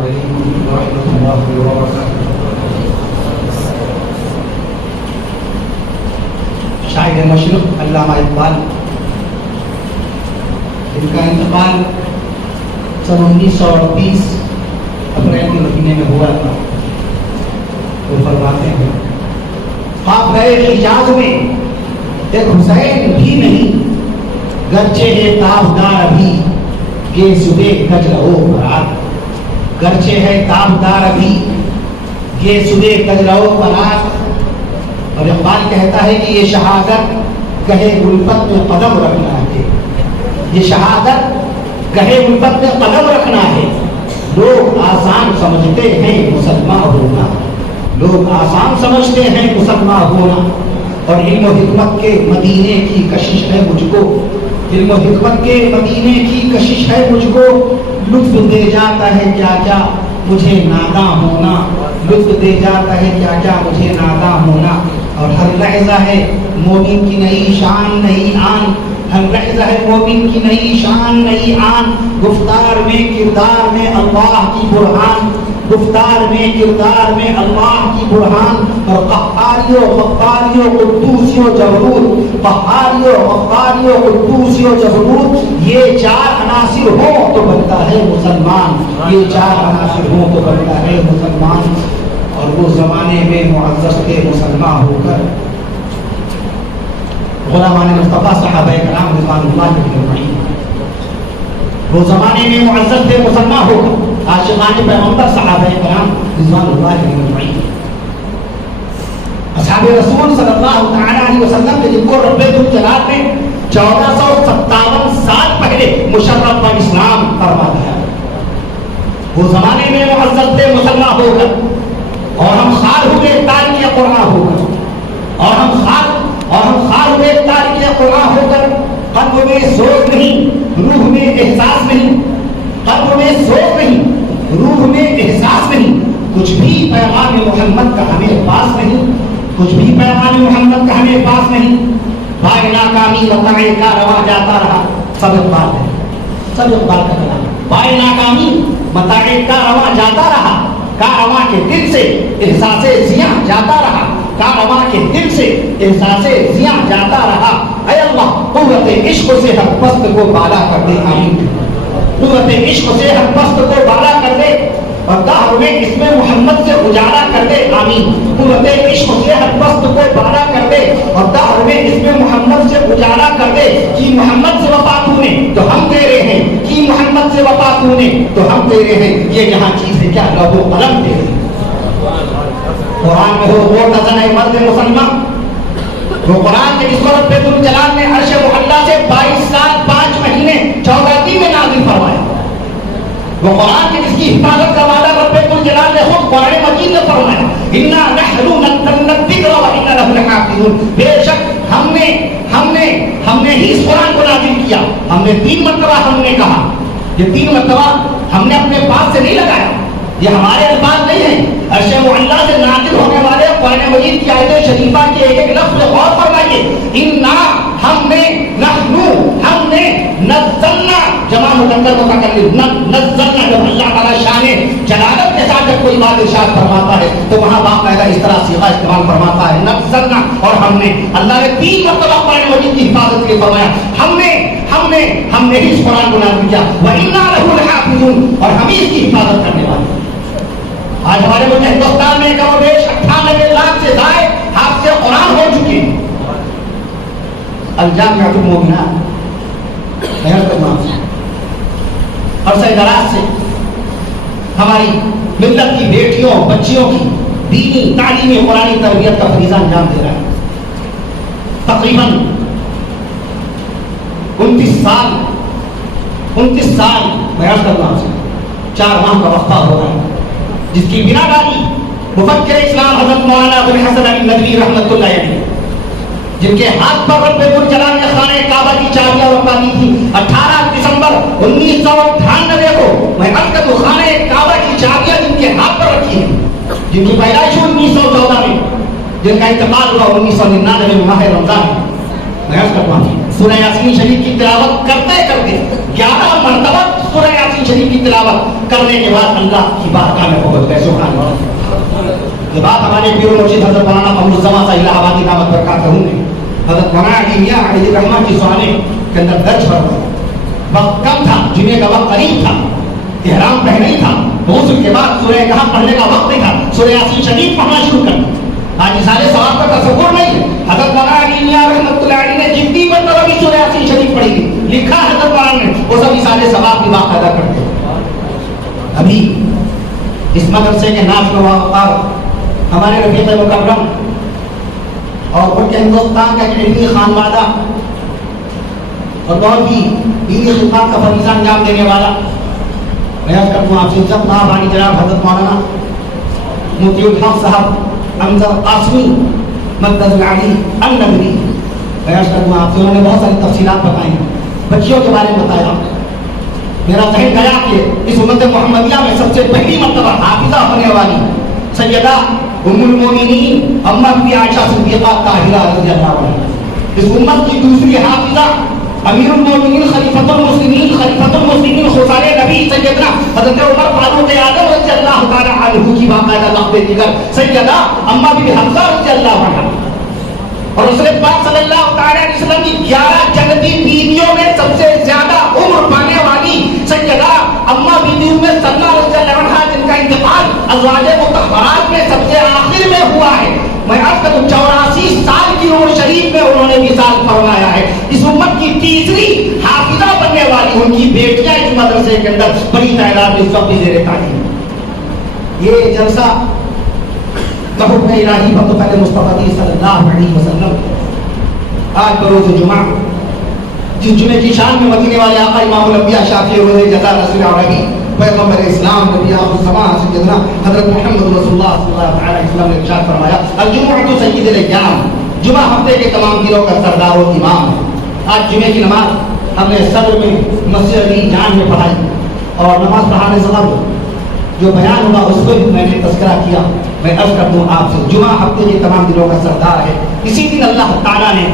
علیکم ورحمۃ اللہ وبرکاتہ۔ شاعر مشرق علامہ اقبال، جن کا انتقال 1938 اپریل کے مہینے میں ہوا تھا، وہ فرماتے ہیں خواب گئے حجاز میں ایک حسین بھی نہیں، گرچہ ہے تابدار ابھی یہ صبح کج رہو برات، گرچہ ہے تابدار ابھی یہ صبح کج رہو برات۔ اور اقبال کہتا ہے کہ یہ شہادت گہے غربت میں قدم رکھنا ہے، یہ شہادت گہے غربت میں قدم رکھنا ہے۔ لوگ آسان سمجھتے ہیں مسلمان ہونا، لوگ آسان سمجھتے ہیں مسلمان ہونا، اور علم و حکمت کے مدینے کی کشش ہے مجھ کو، علم و حکمت کے مدینے کی کشش ہے مجھ کو، لطف دے جاتا ہے کیا کیا مجھے ناداں ہونا، لطف دے جاتا ہے کیا کیا مجھے ناداں ہونا۔ اور ہر لحظہ ہے مومن کی نئی شان نئی آن، ہر لحظہ ہے مومن کی نئی شان نئی آن، گفتار میں کردار میں اللہ کی برہان، گفتار میں کردار میں اللہ کی برہان۔ اور قہاریو غفاریو قدوسیو جبروت، قہاریو غفاریو قدوسیو جبروت، یہ چار عناصر ہوں تو بنتا ہے مسلمان، یہ چار عناصر ہوں تو بنتا ہے مسلمان۔ اور وہ زمانے میں معزز تھے مسلمان ہو کر، غلامان مصطفیٰ صحابہ کرام رضوان اللہ اجمعین، وہ زمانے میں معزز تھے مسلمان ہو کر، عاشقان پیغمبر صحابہ کرام رضوان اللہ اجمعین، اصحاب رسول صلی اللہ تعالی علیہ وسلم کے جن کو رب الجلال نے 1457 سال پہلے مشرف و اسلام فرما دیا، وہ زمانے میں معزز تھے مسلمان ہو کر، اور ہم خار ہوئے تاریخ قرآن ہو کر، اور ہم خار ہوئے تاریخ قرآن ہو کر، قلب میں سوچ نہیں روح میں احساس نہیں، قلب میں سوچ نہیں روح میں احساس نہیں، کچھ بھی پیغام محمد کا ہمیں پاس نہیں، کچھ بھی پیغام محمد کا ہمیں پاس نہیں۔ بائے ناکامی متاع کا رواں جاتا رہا، سب اقبال ہے، سب اقبال کا کلام، بائے ناکامی متاع کا رواں جاتا رہا، کارواں کے دل سے احساس زیاں جاتا رہا، کارواں کے دل سے احساس زیاں جاتا رہا۔ اے اللہ قوت عشق سے ہر پست کو بالا کر دے، آمین، قوت عشق سے ہر پست کو بالا کر دے، اور دہر میں اس میں محمد سے اجالا کر دے، آمین، قوت عشق سے ہر پست کو بالا کر دے، اور دہر میں اس میں محمد سے اجالا کر دے۔ کہ محمد سے وفا تو نے تو ہم تیرے ہیں، کہ محمد سے وفا تو نے تو ہم تیرے ہیں، یہ یہاں چیز ہے کیا لوح و قلم تیرے۔ قرآن میں ہو وہ نظر ہے مرد مسلمان، وہ قرآن کے جس کو رب الجلال نے عرش معلیٰ سے 22 سال 5 مہینے 14 دن میں نازل فرمایا، وہ قرآن کے جس کی حفاظت کا وعدہ رب الجلال نے خود قرآن مجید میں فرمایا، انا نحن نزلنا الذکر وانا له لحافظون، بے شک ہم نے ہی اس قرآن کو نازل کیا۔ ہم نے 3 مرتبہ ہم نے کہا، یہ 3 مرتبہ ہم نے اپنے پاس سے نہیں لگایا، یہ ہمارے الفاظ نہیں ہیں، عرش معلیٰ سے نازل ہونے والے قرآن مجید کی آیت شریفہ کے ایک ایک لفظ غور فرمائیے، انا ہم نے نزلنا جمع مذکر متکلم، نزلنا، جب اللہ تعالیٰ شان جلالت کے ساتھ جب کوئی بات ارشاد فرماتا ہے تو وہاں باقاعدہ اس طرح صیغہ استعمال فرماتا ہے، نزلنا، اور ہم نے، اللہ نے 3 مرتبہ قرآن مجید کی حفاظت کے لیے فرمایا، ہم نے ہی اس قرآن کو نازل کیا، وَإِنَّا لَهُ لَحَافِظُونَ، اور ہم ہی اس کی حفاظت کرنے والے۔ آج ہمارے ملک ہندوستان میں کم و بیش 98 لاکھ سے زائد حافظ قرآن ہو چکے ہیں۔ الجامعۃ المومنات عرصہ دراز سے ہماری ملت کی بیٹیوں بچیوں کی دینی تعلیمی قرآنی تربیت کا فریضہ انجام دے رہا ہے۔ تقریباً 29 سال میں عرض کرتا ہوں 4 ماہ کا وقفہ ہو رہا ہے، جس کی بنا داری مفکر اسلام حضرت مولانا ابو الحسن علی ندوی رحمۃ اللہ علیہ، جن کے ہاتھ پر رب الجلال نے خانہ کعبہ کی چابیاں رکھا دی تھی 18 دسمبر 1998 کو، میں عرض کروں خانہ کعبہ کی چابیاں جن کے ہاتھ پر رکھی ہیں، جن کی پیدائش 1914 میں، جن کا انتقال ہوا 1999 میں ماہ رمضان میں، میں عرض کرتا ہوں سورہ یاسین شریف کی تلاوت کرتے کرتے 11 مرتبہ سورہ یاسین شریف کی تلاوت کرنے کے بعد اللہ کی بارگاہ میں پہنچ گئے. سبحان اللہ. یہ بات ہمارے پیر مرشد حضرت مولانا قمرالزمان صاحب الہ آبادی دعوت برکاتہ نے حضرت مولانا علی میاں علیہ الرحمہ کی سوانح کے اندر درج فرمایا. وقت کم تھا, جمعے کا وقت قریب تھا, احرام پہنا ہی تھا, غسل کے بعد سورہ کہف پڑھنے کا وقت نہیں تھا, سورہ یاسین شریف پڑھنا شروع کر دیا. آج سارے ثواب کا تصور نہیں ہے. حضرت مولانا علی میاں رحمۃ اللہ علیہ نے جتنی مرتبہ بھی سورہ یاسین شریف پڑھی تھی لکھا حضرت مولانا نے, وہ سب سارے ثواب کی بات ادا کرتے ہیں. ابھی اس مدرسے کے ناز و وقار ہمارے رفیق مکرم اور ان کے ہندوستان کا علمی خانوادہ اور بہت ہی دینی خدمات کا فریضہ انجام دینے والا, میں عرض کرتا ہوں آپ سے عزت مآبانی جناب حضرت مولانا مفتی الحق صاحب امجد قاسمی مقدس العلی النبوی, میں عرض کرتا ہوں آپ سے, انہوں نے بہت ساری تفصیلات بتائی, بچیوں کے بارے میں بتایا. میرا ذہن گیا کہ اس امت محمدیہ میں سب سے پہلی مرتبہ حافظہ ہونے والی سیدہ ام المومنین امہ بی عائشہ صدیقہ طاہرہ رضی اللہ عنہا, اس امت کی دوسری حافظہ امیر المومنین خلیفۃ المسلمین خسار نبی سیدنا حضرت عمر فاروق اعظم رضی اللہ تعالی عنہ کی باقاعدہ لقب دیگر سیدہ امہ بی حفصہ رضی اللہ عنہا, اور رسول پاک صلی اللہ تعالی علیہ وسلم کی 11 جنتی بیویوں میں سب سے زیادہ عمر پانے والی سیدہ امہ بی ام سلمہ رضی اللہ عنہا, جن کا انتقال ازواج مطہرات میں سب سے آخر میں ہوا ہے. میں عرض کروں 84 سال کی عمر شریف میں انہوں نے وصال فرمایا ہے. اس امت کی تیسری حافظہ بننے والی ان کی بیٹیاں اس مدرسے کے اندر بڑی تعداد میں اس وقت زیر تعلیم. یہ جلسہ بحکم الہی بطفل مصطفی صلی اللہ علیہ وسلم آج بروز جمعہ, جس جمعے کی شان میں مدینے والے آقا امام الانبیاء شافع روز جزا رسول عربی پیغمبر اسلام نبی آخر الزمان سیدنا حضرت محمد رسول اللہ صلی اللہ علیہ وسلم نے ارشاد فرمایا الجمعۃ سید الايام, جمعہ ہفتے کے تمام دنوں کا سردار و امام ہے. آج جمعے کی نماز ہم نے صدر میں مسجد علی جان میں پڑھائی, اور نماز پڑھانے سے قبل جو بیان ہوگا اس کو میں نے تذکرہ کیا. میں عرض کر دوں آپ سے, جمعہ ہفتے کے تمام دنوں کا سردار ہے. اسی دن اللہ تعالیٰ نے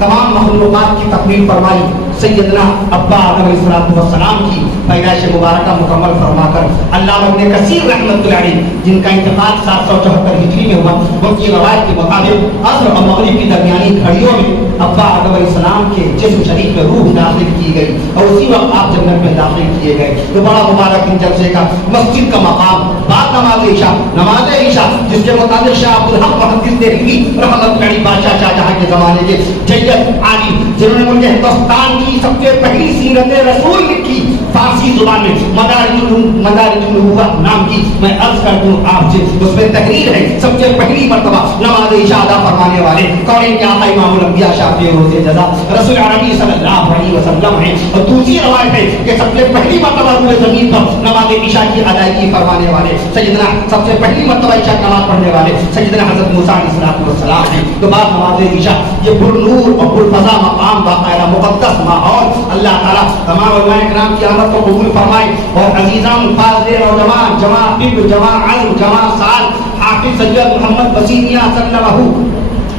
تمام مخلوقات کی تکمیل فرمائی. سیدنا ابا آدم علیہ السلام کی پیدائش مبارکہ مکمل فرما کر اللہ ابن کثیر رحمۃ اللہ علیہ, جن کا انتقال 774 ہجری میں ہوا, ان کی روایت کے مطابق عصر اور مغرب کی درمیانی گھڑیوں میں ابا آدم علیہ السلام کے جسم شریف میں روح داخل کی گئی, اور اسی وقت آپ جنت میں داخل کیے گئے. تو بڑا مبارک ان جلسے کا مسجد کا مقام بعد نماز عشاء جس کے مطابق شاہ عبدالحق محدث دہلوی رحمۃ اللہ علیہ بادشاہ شاہجہاں کے زمانے کے جید عالم, جنہوں نے ملک ہندوستان کی سب سے پہلی سیرت رسول لکھی فارسی زبان میں, مدارج النبوۃ نام کی, میں عرض کر دوں آپ سے, اس میں تحریر ہے سب سے پہلی مرتبہ نماز عشاء ادا فرمانے والے کون کے آقا امام الانبیاء شافع روز جزا رسول عربی صلی اللہ علیہ وسلم ہیں. اور دوسری روایت ہے کہ سب سے پہلی مرتبہ روئے زمین پر نماز عشاء کی ادائیگی فرمانے والے سیدنا, سب سے پہلی مرتبہ عشاء نماز پڑھنے والے سیدنا حضرت موسیٰ علیہ السلام ہیں. تو بعد نماز عشاء یہ پر نور اور پر فضا مقام باقاعدہ مقدس ماحول, اللہ تعالیٰ تمام علماء کرام کی آمد کو قبول فرمائے. اور عزیزان فاضل نوجوان جمع فکر جمع عزم جمع سال حافظ سید محمد وسیم میاں صلی اللہ علیہ وسلم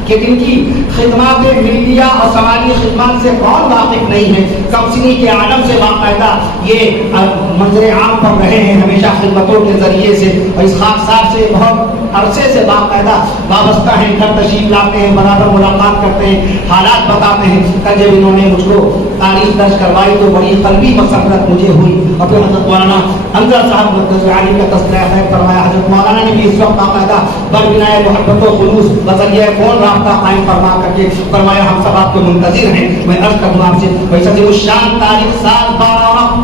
کہ جن کی خدمات ملیہ اور سماجی خدمات سے کون واقف نہیں ہے, کم سنی کے عالم سے باقاعدہ یہ منظر عام پر رہے ہیں ہمیشہ خدمتوں کے ذریعے سے, اور اس خاکسار سے بہت عرصے سے باقاعدہ وابستہ ہیں, گھر تشریف لاتے ہیں, برابر ملاقات کرتے ہیں, حالات بتاتے ہیں. کل جب انہوں نے مجھ کو تاریخ درج کروائی تو بڑی قلبی مسرت مجھے ہوئی. اور پھر حضرت مولانا انظر صاحب مقدس علی کا تذکرہ خیر فرمایا. حضرت مولانا نے بھی اس وقت باقاعدہ بربنائے محبت و خلوص بذریعہ فون رابطہ قائم فرما کر کے فرمایا ہم سب آپ کے منتظر ہیں. میں عرض کروں آپ سے ویسے الشان تاریخ سال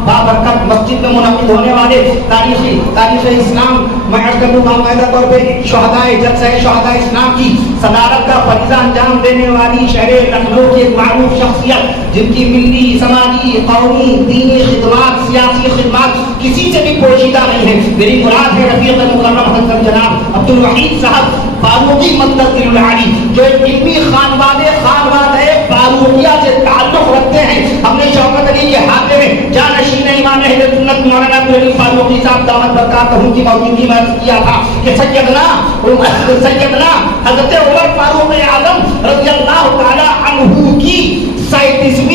بابرکت مسجد میں منعقد ہونے والے تاریخ اسلام, میں عرض کروں باقاعدہ طور پہ شہدائے جلسہ شہداء اسلام کی صدارت کا فریضہ انجام دینے والی شہر لکھنؤ کی ایک معروف شخصیت جن کی ملی سماجی قومی دینی خدمات سیاسی خدمات کسی سے بھی پوشیدہ نہیں ہے. میری مراد ہے رفیق مکرم حضرت جناب عبد الوحید صاحب فاروقی مقدس العلی, جو ایک علمی خانوادہ فاروقیہ سے تعلق رکھتے ہیں. ہم نے شوکت علی کے ہاتھے میں جانشین امام اہل سنت مولانا علی فاروقی صاحب دعوت برکاتہ کی موجودگی میں عرض کیا تھا کہ سیدنا حضرت عمر فاروق اعظم رضی اللہ تعالی عنہ کی 37ویں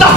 10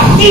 80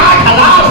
8000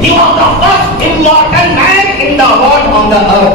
he was the first immortal man in the world on the earth।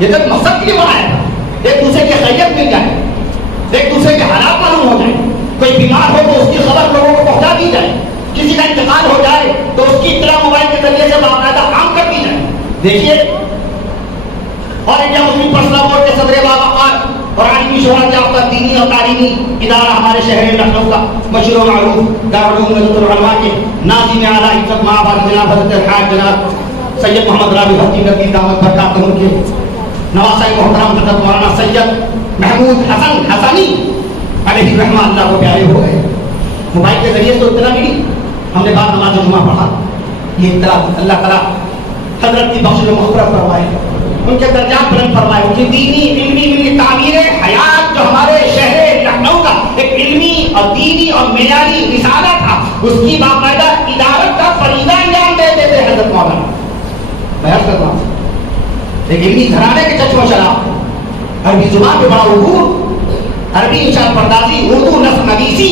یہ تو مقصد کے لیے بنایا تھا، ایک دوسرے کی خیریت مل جائے، ایک دوسرے کے حالات معلوم ہو جائے، کوئی بیمار ہو تو اس کی خبر لوگوں کو پہنچا دی جائے، کسی کا انتقال ہو جائے تو اس کی اطلاع موبائل کے ذریعے سے باقاعدہ کام کر دی جائے. دیکھیے اور انڈیا مسلم پرسنل بورڈ کے صدر باوقار اور عالمی شہرت یافتہ دینی اور تعلیمی ادارہ ہمارے شہر لکھنؤ کا مشہور و معروف دارالعلوم مدرسۃ العلماء کے ناظم اعلیٰ عزت مآب جناب حضرت الحاج جناب سید محمد رابع حکیم نقوی دعوت برکاتہ کے نواسۂ محترم حضرت مولانا سید محمود حسن حسنی علیہ رحمہ اللہ کو پیارے ہو گئے. موبائل کے ذریعے سے اطلاع ملی، ہم نے بعد نماز جمعہ پڑھا. یہ اطلاع اللہ تعالیٰ حضرت کی بخش و مغفرت فرمائے، ان کے درجات بلند فرمائے، ان کی دینی علمی تعمیر حیات جو ہمارے شہر لکھنؤ کا ایک علمی اور دینی اور معیاری رسالہ تھا، اس کی باقاعدہ ادارت کا فریضہ انجام دیتے تھے حضرت مولانا. بحث کرتا ہوں ایک علمی گھرانے کے چشم و شراب، عربی زبان پہ بڑا عبور، عربی انشاء پردازی، اردو نثر نویسی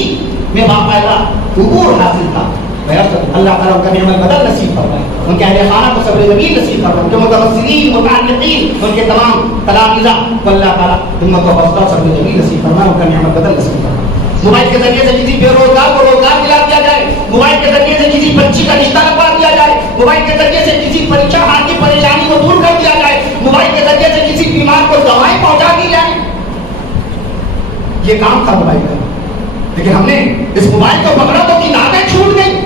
میں باقاعدہ عبور حاصل تھا. اللہ تعالیٰ ان کا نعمت بدل نصیب فرمائے، ان کے اہل خانہ کو صبر جمیل نصیب فرمائے، ان کے متوسلین متعلقین ان کے تمام تلامذہ کو اللہ تعالیٰ ہمت و حوصلہ صبر جمیل نصیب فرمائے، ان کا نعمت بدل نصیب فرمائے. موبائل کے ذریعے سے کسی بے روزگار کو روزگار دلا دیا جائے، موبائل کے ذریعے سے کسی بچی کا رشتہ لگوا دیا جائے، موبائل کے ذریعے سے کسی پریشان کی پریشانی کو دور کر دیا جائے، موبائل کے ذریعے سے کسی بیمار کو دوائیں پہنچا دی جائیں. یہ کام تھا موبائل کا. لیکن ہم نے اس موبائل کو پکڑا تو کتابیں چھوٹ گئی.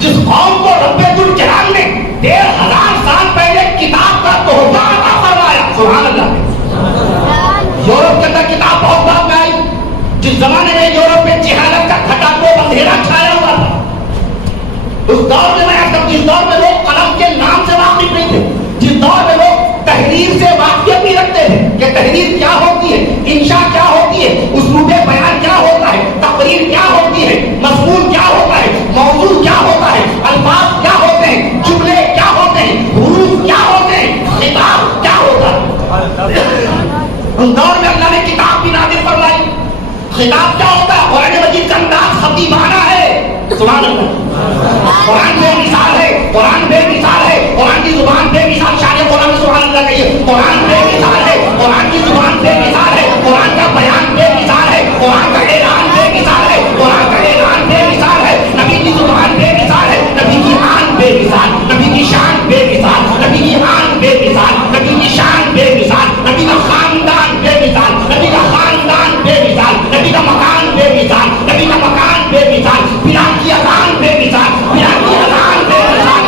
جس قوم کو رب ذوالجلال نے 1500 سال پہلے کتاب کا تحفہ عطا فرمایا، سبحان اللہ. یورپ کے اندر کتاب بہت بعد میں آئی. جس زمانے میں یورپ میں جہالت کا گھٹا کو اندھیرا چھایا ہوا تھا، اس دور میں جس دور میں لوگ قلم کے نام سے واقف نہیں تھے، جس دور میں لوگ تحریر سے واقفیت نہیں رکھتے تھے کہ تحریر کیا ہوتی ہے، انشاء کیا ہوتی ہے، اسلوب بیان کیا ہوتا ہے، تقریر کیا ہوتی ہے، مضمون کیا ہوتا ہے، موضوع کیا ہوتا ہے، الفاظ کیا ہوتے ہیں، جملے کیا ہوتے ہیں، حروف کیا ہوتے ہیں، خطاب کیا ہوتا ہے. ان دور میں اللہ نے کتاب بھی نازل فرمائی. خطاب کیا ہوتا ہے؟ قرآن مجید کا انداز خطیبانہ ہے، سبحان اللہ. قرآن بے مثال ہے، قرآن بے مثال ہے، قرآن کی زبان بے مثال. شاہ قرآن سبحان اللہ کہیے. قرآن بے مثال ہے، قرآن کی زبان بے مثال ہے، قرآن کا بیان بے مثال ہے، قرآن کا اعلان بے مثال ہے، قرآن کا اعلان بے مثال ہے. نبی کی زبان بے مثال ہے، نبی کی آن بے مثال، نبی کی شان بے مثال، نبی کی آن بے مثال، نبی کی شان بے مثال، نبی کا خاندان بے مثال، نبی کا خاندان بے مثال، نبی کا مکان بے مثال، نبی کا مکان بے مثال. بلال کی اذان بے مثال، بلال کی اذان بے مثال،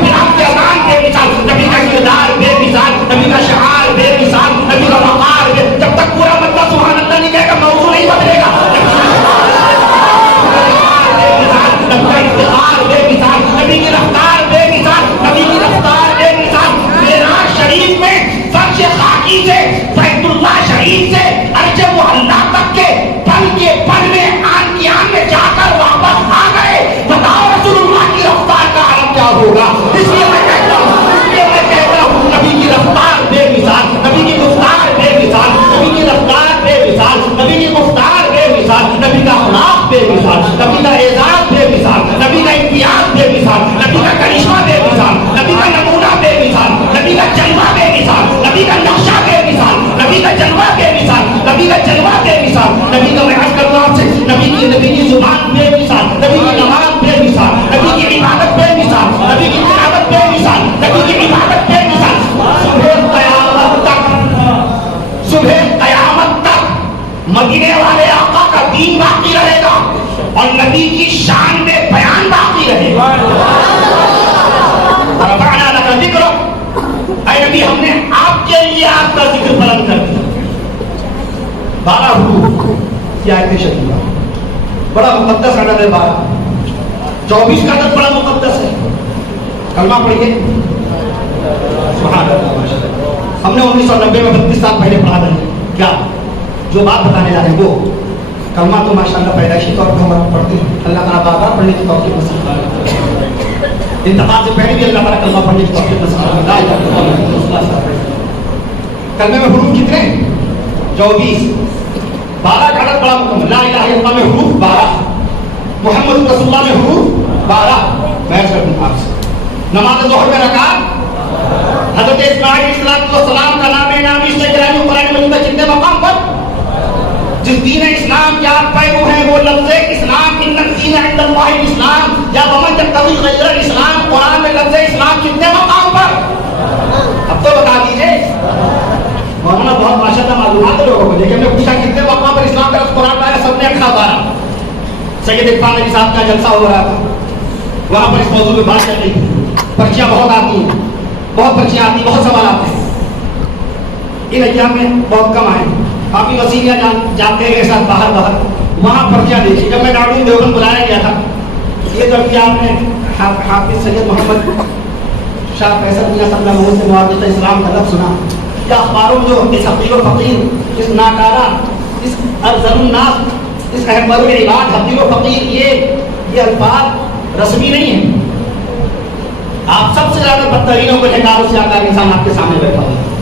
بلال کی اذان بے مثال. نبی کا کردار بے مثال، نبی کا شعار بے مثال، نبی کا وقار بے. جب تک پورا مطلب سبحان اللہ نہیں کہے گا موضوع نہیں بدلے گا. نبی کا افتخار بے مثال، نبی کی رفتار بے مثال، نبی کی رفتار بے مثال. معراج شریف میں فرش خاکی سے بیت اللہ شریف سے عرش معلیٰ تک کے پل میں آن کی آن میں جا کر واپس آ گئے. بتاؤ رسول اللہ کی رفتار کا عالم کیا ہوگا. اس لیے میں کہتا ہوں نبی کی رفتار بے مثال، نبی کی گفتار بے مثال، نبی کی رفتار بے مثال، نبی کی گفتار بے مثال، نبی کا اخلاق بے مثال، نبی کا اعزاز بے مثال، نبی کا امتیاز بے مثال، نبی کا کرشمہ بے مثال، نبی کا نمونہ بے مثال، نبی کا جلوہ بے مثال، نبی کا نقشہ بے مثال، نبی کا جلوہ بے مثال، نبی کا جلوہ بے مثال. نبی کا بیان کرنا آپ سے نبی کی زبان بے مثال، نبی کی نماز بے مثال، نبی کی عبادت بے مثال، نبی کی تلاوت بے مثال، نبی کی عبادت بے مثال. صبح قیامت تک مدینے والے آقا کا دین باقی رہے گا اور نبی کی شان میں بیان باقی رہے گا. رفعنا لک ذکرک، اے نبی ہم نے آپ کے لیے آپ کا ذکر بلند کر دیا. 12 حروف کی آیت شریفہ، بڑا مقدس عدد ہے 12. 24 کا عدد بڑا مقدس ہے. کلمہ پڑھیے سبحان اللہ. ہم نے 1990 میں 32 سال پہلے پڑھا تھا. کیا جو بات بتانے جا رہے ہیں وہ کلمہ تو ماشاءاللہ پیدائشی طور پر ہم پڑھتے ہیں. اللہ تعالیٰ بار بار پڑھنے کی توفیق نصیب فرمائے. انتقال سے پہلے بھی اللہ تعالیٰ کلمہ پڑھنے کی توفیق نصیب فرمائے. کلمے میں حروف کتنے ہیں؟ 24. 12 کا عدد بڑا مکمل. لا الہ الا اللہ میں حروف 12، محمد رسول اللہ میں حروف 12. بحث کرتے ہیں آپ سے. نماز ظہر میں رکعت حضرت اسماعیل علیہ السلام کا نام نامی اس نے گرامی قرآن مجید میں کتنے مقام پر جس دین اسلام کے آپ پیرو ہیں وہ لفظ اسلام ان الدین عند اللہ الاسلام یا ومن یبتغی غیر الاسلام قرآن میں لفظ اسلام کتنے مقام پر اب تو بتا دیجئے مولانا بہت ماشاءاللہ معلومات ہے لوگوں کو لیکن میں پوچھا کتنے مقام پر اسلام کا قرآن میں آیا سب نے اکھا بارا سید اقبال علی صاحب کا جلسہ ہو رہا تھا وہاں پر اس موضوع میں بات چل رہی تھی پرچیاں بہت آتی ہیں بہت پرچیاں آتی ہیں بہت سوال آتے ہیں ان ایام میں بہت کم آئے کافی وسیلہ جاتے ہیں میرے ساتھ باہر وہاں پرچیاں دیکھی جب میں دارالعلوم دیوبند بلایا گیا تھا یہ جب کہ آپ نے حافظ سید محمد شاہ فیصل میاں صلی اللہ علیہ وسلم سے اسلام کا لفظ سنا یا اخباروں میں جو اس حقیر و فقیر اس ناکارہ اس ارذل الناس اس احمد العباد حقیر و فقیر یہ الفاظ رسمی نہیں ہیں آپ سب سے زیادہ بدترینوں کو ٹھکانوں سے آتا انسان آپ کے سامنے بیٹھا ہوا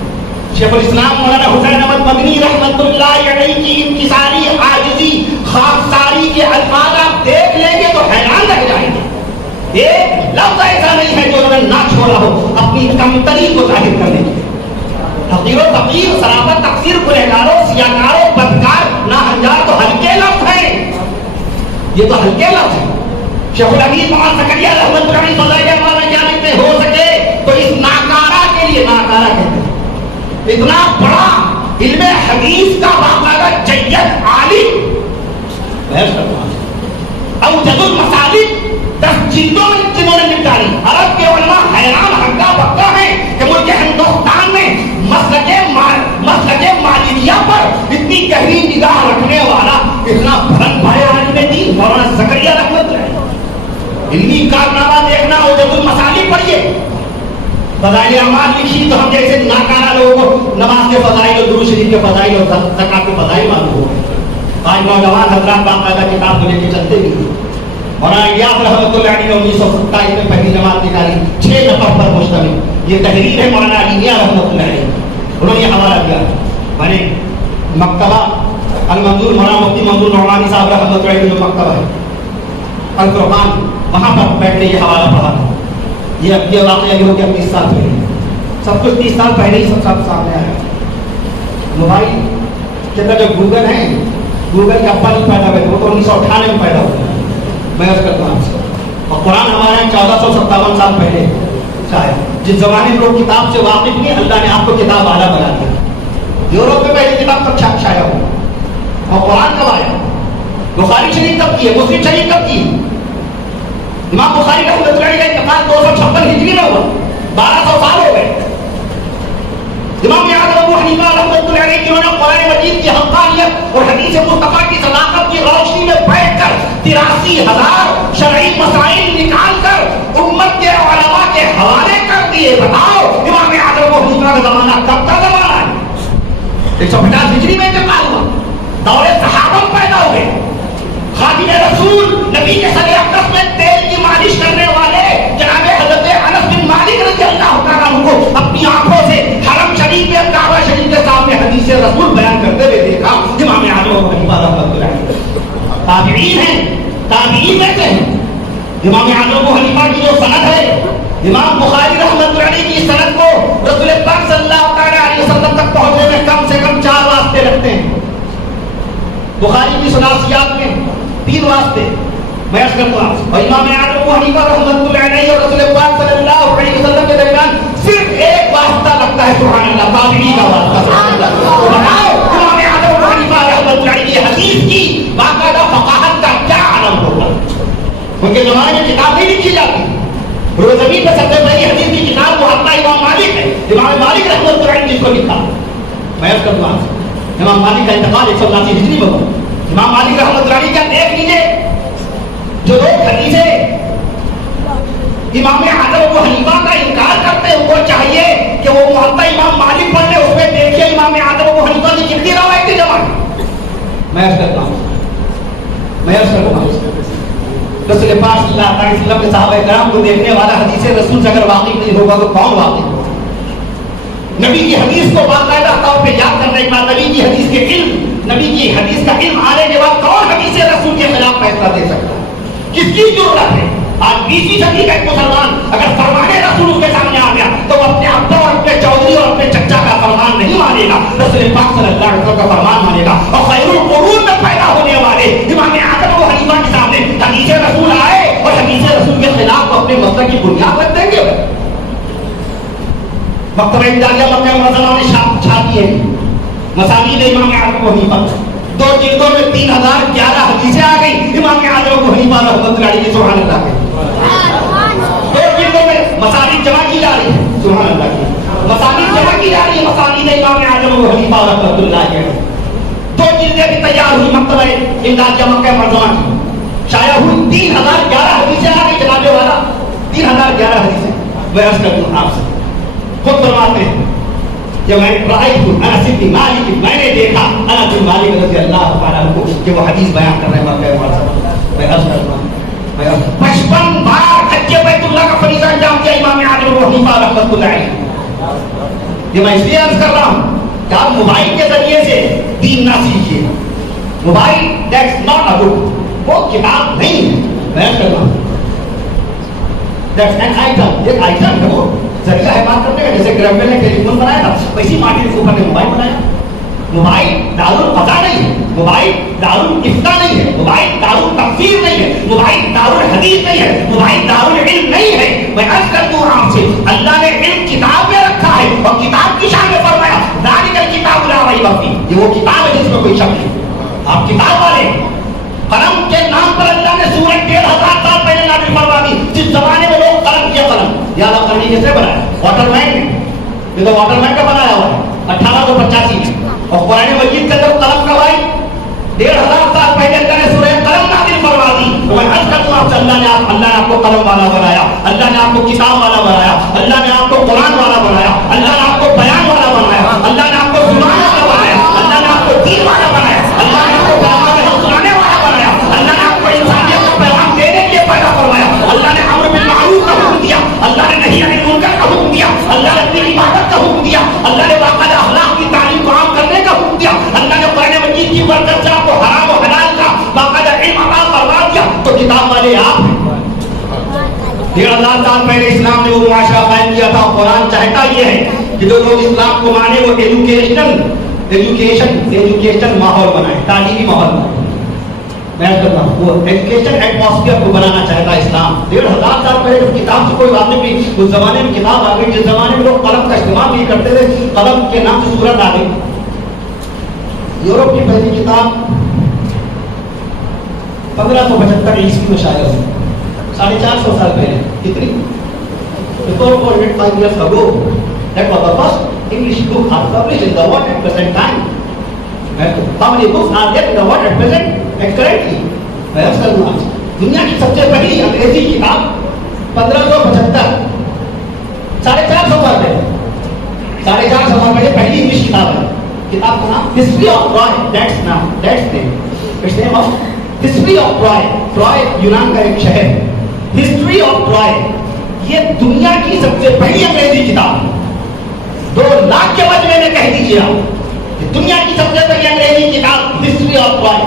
شیخ الاسلام مولانا حسین احمد مدنی رحمت اللہ علیہ کی انکساری عاجزی خاکساری کے الفاظ آپ دیکھ لیں گے تو حیران رہ جائیں گے ایک لفظ ایسا نہیں ہے جو انہوں نے نہ چھوڑا ہو اپنی کمتری کو ظاہر کرنے کے حقیر و فقیر صرافت تقصیر گنہگاروں سیاکاروں بدکار ناہنجار تو ہلکے لفظ ہیں یہ تو ہلکے لفظ ہیں شیخ الحدیث محمد زکریا رحمۃ اللہ علیہ فضائل مولانا جانب میں ہو سکے تو اس ناکارہ کے لیے ناکارہ کہتے ہیں اتنا بڑا علم حدیث کا باقاعدہ جید عالم اوجد المسالک 10 جلدوں میں جنہوں نے نپٹاری عرب کے علماء حیران ہنگا بکا ہیں کہ ملک ہندوستان میں مسلک مالکیہ پر اتنی گہری نگاہ رکھنے والا اتنا بلند پائے عالم دین مولانا زکریا رحمۃ اللہ علمی کارنامہ دیکھنا اوجد المسالک پڑھیے فضائل اعمال لکھی تو ہم جیسے ناکارہ لوگوں کو نماز کے فضائل اور درود شریف کے فضائل اور زکات کے فضائل معلوم ہو آج نوجوان حضرات باقاعدہ کتاب کو لے کے چلتے بھی مولانا الیاس رحمۃ اللہ علیہ نے 1927 میں پہلی جماعت نکالی 6 نفر پر مشتمل یہ تحریر ہے مولانا علی میاں رحمۃ اللہ علیہ انہوں نے یہ حوالہ دیا میں نے مکتبہ المنظور مولانا مفتی منظور نعمانی صاحب رحمۃ اللہ علیہ جو مکتبہ ہے الفرقان وہاں پر بیٹھ کے یہ حوالہ پڑھا یہ واقعہ یہ ہو گیا 30 سال پہلے سب کچھ 30 سال پہلے ہی سب سامنے آیا موبائل کے اندر جو گوگل ہے گوگل کے ابا نہیں پیدا ہوئے وہ تو 1998 میں پیدا ہوئے میں عرض کرتا ہوں اور قرآن ہمارے 1457 سال پہلے شاید جس زمانے میں لوگ کتاب سے واقف نہیں اللہ نے آپ کو کتاب والا بنا دیا یورپ میں پہلی کتاب کب چھایا ہوا اور قرآن کب آیا بخاری شریف کب کی ہے مسلم شریف کب کی امام بخاری رحمۃ اللہ علیہ کا انتقال 256 ہجری میں ہوا 1200 سال ہو گئے امام اعظم ابو حنیفہ رحمۃ اللہ علیہ جنہوں نے قرآن مجید کی حقانیت اور حدیث مصطفیٰ کی صداقت کی روشنی میں بیٹھ کر 83,000 شرعی مسائل نکال کر امت کے علماء کے حوالے کر دیے بتاؤ امام اعظم ابو حنیفہ کا زمانہ کب کا زمانہ ہے 150 ہجری میں انتقال ہوا دور صحابہ پیدا ہوئے خادم رسول نبی کے سر اقدس میں تیل کی مالش کرنے والے جناب حضرت انس بن مالک رضی اللہ تعالیٰ عنہ کو اپنی آنکھوں سے حرم شریف میں کعبہ شریف کے سامنے حدیث رسول بیان کرتے ہوئے دیکھا امام اعظم ابو حنیفہ رحمۃ اللہ علیہ تابعین ہیں تابعین میں سے ہیں امام اعظم ابو حنیفہ کی جو سند ہے امام بخاری رحمۃ اللہ علیہ کی سند کو رسول پاک صلی اللہ تعالیٰ علیہ وسلم تک پہنچنے میں کم سے کم 4 واسطے لگتے ہیں بخاری کی ثلاثیات میں 3 واسطے میں عرض کرتا ہوں اور امام اعظم ابو حنیفہ رحمۃ اللہ علیہ اور رسول پاک صلی اللہ علیہ وسلم کے درمیان صرف ایک واسطہ لگتا ہے سبحان اللہ تابعی کا واسطہ سبحان اللہ بتاؤ امام اعظم ابو حنیفہ رحمۃ اللہ علیہ کی حدیث کی باقاعدہ فقاہت کا کیا عالم ہوگا ان کے زمانے میں کتاب نہیں لکھی جاتی روز زمین پہ سب سے پہلی حدیث کی کتاب موطا امام مالک ہے امام مالک رحمۃ اللہ علیہ جس کو لکھا میں عرض کرتا ہوں امام مالک کا انتقال 179 ہجری میں ہوا امام مالک رحمۃ اللہ علیہ کا دیکھ لیجیے جو لوگ حدیثیں امام اعظم ابو حنیفہ کا انکار کرتے ہیں ان کو چاہیے کہ وہ موطا امام مالک پڑھ لے اس میں دیکھیے امام اعظم ابو حنیفہ کی کتنی روایتیں جمع ہیں میں عرض کرتا ہوں رسول پاک صلی اللہ علیہ وسلم کے صحابہ کرام کو دیکھنے والا حدیث رسول سے اگر واقف نہیں ہوگا تو کون واقف ہوگا نبی کی حدیث کو باقاعدہ طور پہ یاد کرنے کے بعد نبی کی حدیث کے علم نبی کی حدیث کا علم آنے کے بعد کون حدیث رسول کے خلاف فیصلہ دے سکتا ہے کس کی ضرورت ہے آج 20ویں صدی کا ایک مسلمان اگر فرمان رسول کے سامنے آ گیا تو وہ اپنے ابا اور اپنے کا فرمان نہیں مانے گا، رسول پاک صلی اللہ علیہ وسلم کا فرمان مانے گا. اور خیر القرون میں پیدا ہونے والے امام اعظم ابو حنیفہ کے سامنے حدیث رسول آئے اور حدیث رسول کے خلاف اپنے مسلک کی بنیاد رکھ دیں گے. مکتبہ جاریہ مکہ معظمہ نے چھاپی ہے مسانید امام اعظم ابو حنیفہ، 2 جلدوں میں 3011 حدیثیں آ گئی امام اعظم ابو حنیفہ رحمۃ اللہ علیہ کی. سبحان اللہ کے 2 جلدوں میں مسانید جمع کی جا رہی ہے. سبحان اللہ کی مسانید جمع کی جا رہی ہے. مسانید امام اعظم ابو حنیفہ رحمۃ اللہ علیہ 2 جلدیں بھی تیار ہوئی مکتبہ امداد مکہ معظمہ کی، شائع ہوئی. 3011 حدیثیں آ گئی جناب والا، 3011 حدیثیں. میں عرض کرتا ہوں آپ سے، خود فرماتے ہیں جب میں انس بن مالک میں نے دیکھا انس بن مالک رضی اللہ تعالیٰ عنہ کہ وہ حدیث بیان کر رہے ہیں مکہ معظمہ. میں عرض کرتا ہوں 55 بار حج بیت اللہ کا فریضہ انجام دیا امام اعظم ابو حنیفہ رحمۃ اللہ علیہ. یہ میں اس لیے عرض کر رہا ہوں کہ آپ موبائل کے ذریعے سے دین نہ سیکھیے. موبائل دیٹس ناٹ اے بک، وہ کتاب نہیں ہے. میں عرض کر رہا ہوں دیٹس این آئٹم، ایک آئٹم ہے، وہ ذریعہ ہے بات کرنے کا. جیسے گریمبل نے ٹیلی فون بنایا تھا ویسی مارٹن کوپر نے موبائل بنایا. موبائل دارالفضا نہیں ہے، موبائل دارالفتہ نہیں ہے، موبائل دارالتفسیر نہیں ہے، موبائل دارالحدیث نہیں ہے، موبائل دارالعلم نہیں ہے. میں عرض کر دوں آپ سے اللہ نے علم کتاب میں رکھا ہے اور کتاب کی شان میں فرمایا ذالک الکتاب لا ریب فیہ، یہ وہ کتاب ہے جس میں کوئی شک نہیں. آپ کتاب والے قلم کے نام پر اللہ نے سورہ 1500 سال پہلے نازل فرما دی. جس زمانے میں لوگ قلم کیا قلم یا قلم کیسے بنایا؟ واٹر مین نے، یہ تو واٹر مین کا بنایا ہوا ہے 1885 میں. اور قرآن مجید کے اندر قلم کب آئی؟ 1500 سال پہلے اللہ نے سورہ قلم نازل فرما دی. تو میں عرض کرتا ہوں آپ سے اللہ نے آپ کو قلم والا بنایا، اللہ نے آپ کو کتاب والا بنایا، اللہ نے آپ کو قرآن والا بنایا، اللہ نے آپ کو بیان والا بنایا، اللہ نے آپ کو زبان والا بنایا، اللہ نے آپ کو دین والا بنایا، اللہ نے آپ کو پیغام سنانے والا بنایا، اللہ نے آپ کو انسانیت کا پیغام دینے کے لیے پیدا فرمایا، اللہ نے امر بالمعروف کا حکم دیا، اللہ نے نہی عن المنکر کا حکم دیا، اللہ نے اپنی عبادت کا حکم دیا، اللہ نے باقاعدہ اخلاق کی تعلیم کو عام کرنے کا حکم دیا، اللہ نے قرآن مجید کی برکت سے آپ کو حرام و حلال کا باقاعدہ علم عطا فرما دیا. تو کتاب والے آپ ہیں. 1500 سال پہلے اسلام نے وہ معاشرہ قائم کیا تھا. قرآن چاہتا یہ ہے کہ جو لوگ اسلام کو مانے وہ ایجوکیشن ماحول بنائے، تعلیمی ماحول بنائے. میں کہتا ہوں وہ ایجوکیشن ایٹماسفیئر کو بنانا چاہتا ہے اسلام. 1500 سال پہلے جب کتاب سے کوئی بات نہیں تھی، اس زمانے میں کتاب آ گئی. جس زمانے میں لوگ قلم کا استعمال نہیں کرتے تھے، قلم کے نام سے سورت آ گئی. یورپ کی پہلی کتاب 1575 عیسوی میں شائع ہوئی، 450 سال پہلے. کتنی 405 years ago that was the first English book published in the world at present time. How many books are there in the world at present currently? میں عرض کروں آپ دنیا کی سب سے پہلی انگریزی کتاب 1575 450 سال پہلے 450 سال پہلے پہلی انگلش کتاب ہے. کتاب کا نام history of try. That's name of history of try. Try یونان کا ایک شہر. ہسٹری آف ٹرائے یہ دنیا کی سب سے پہلی انگریزی کتاب. 2 لاکھ کے مجمع میں کہہ دیجیے آپ دنیا کی سب سے پہلی انگریزی کتاب ہسٹری آف ٹرائے.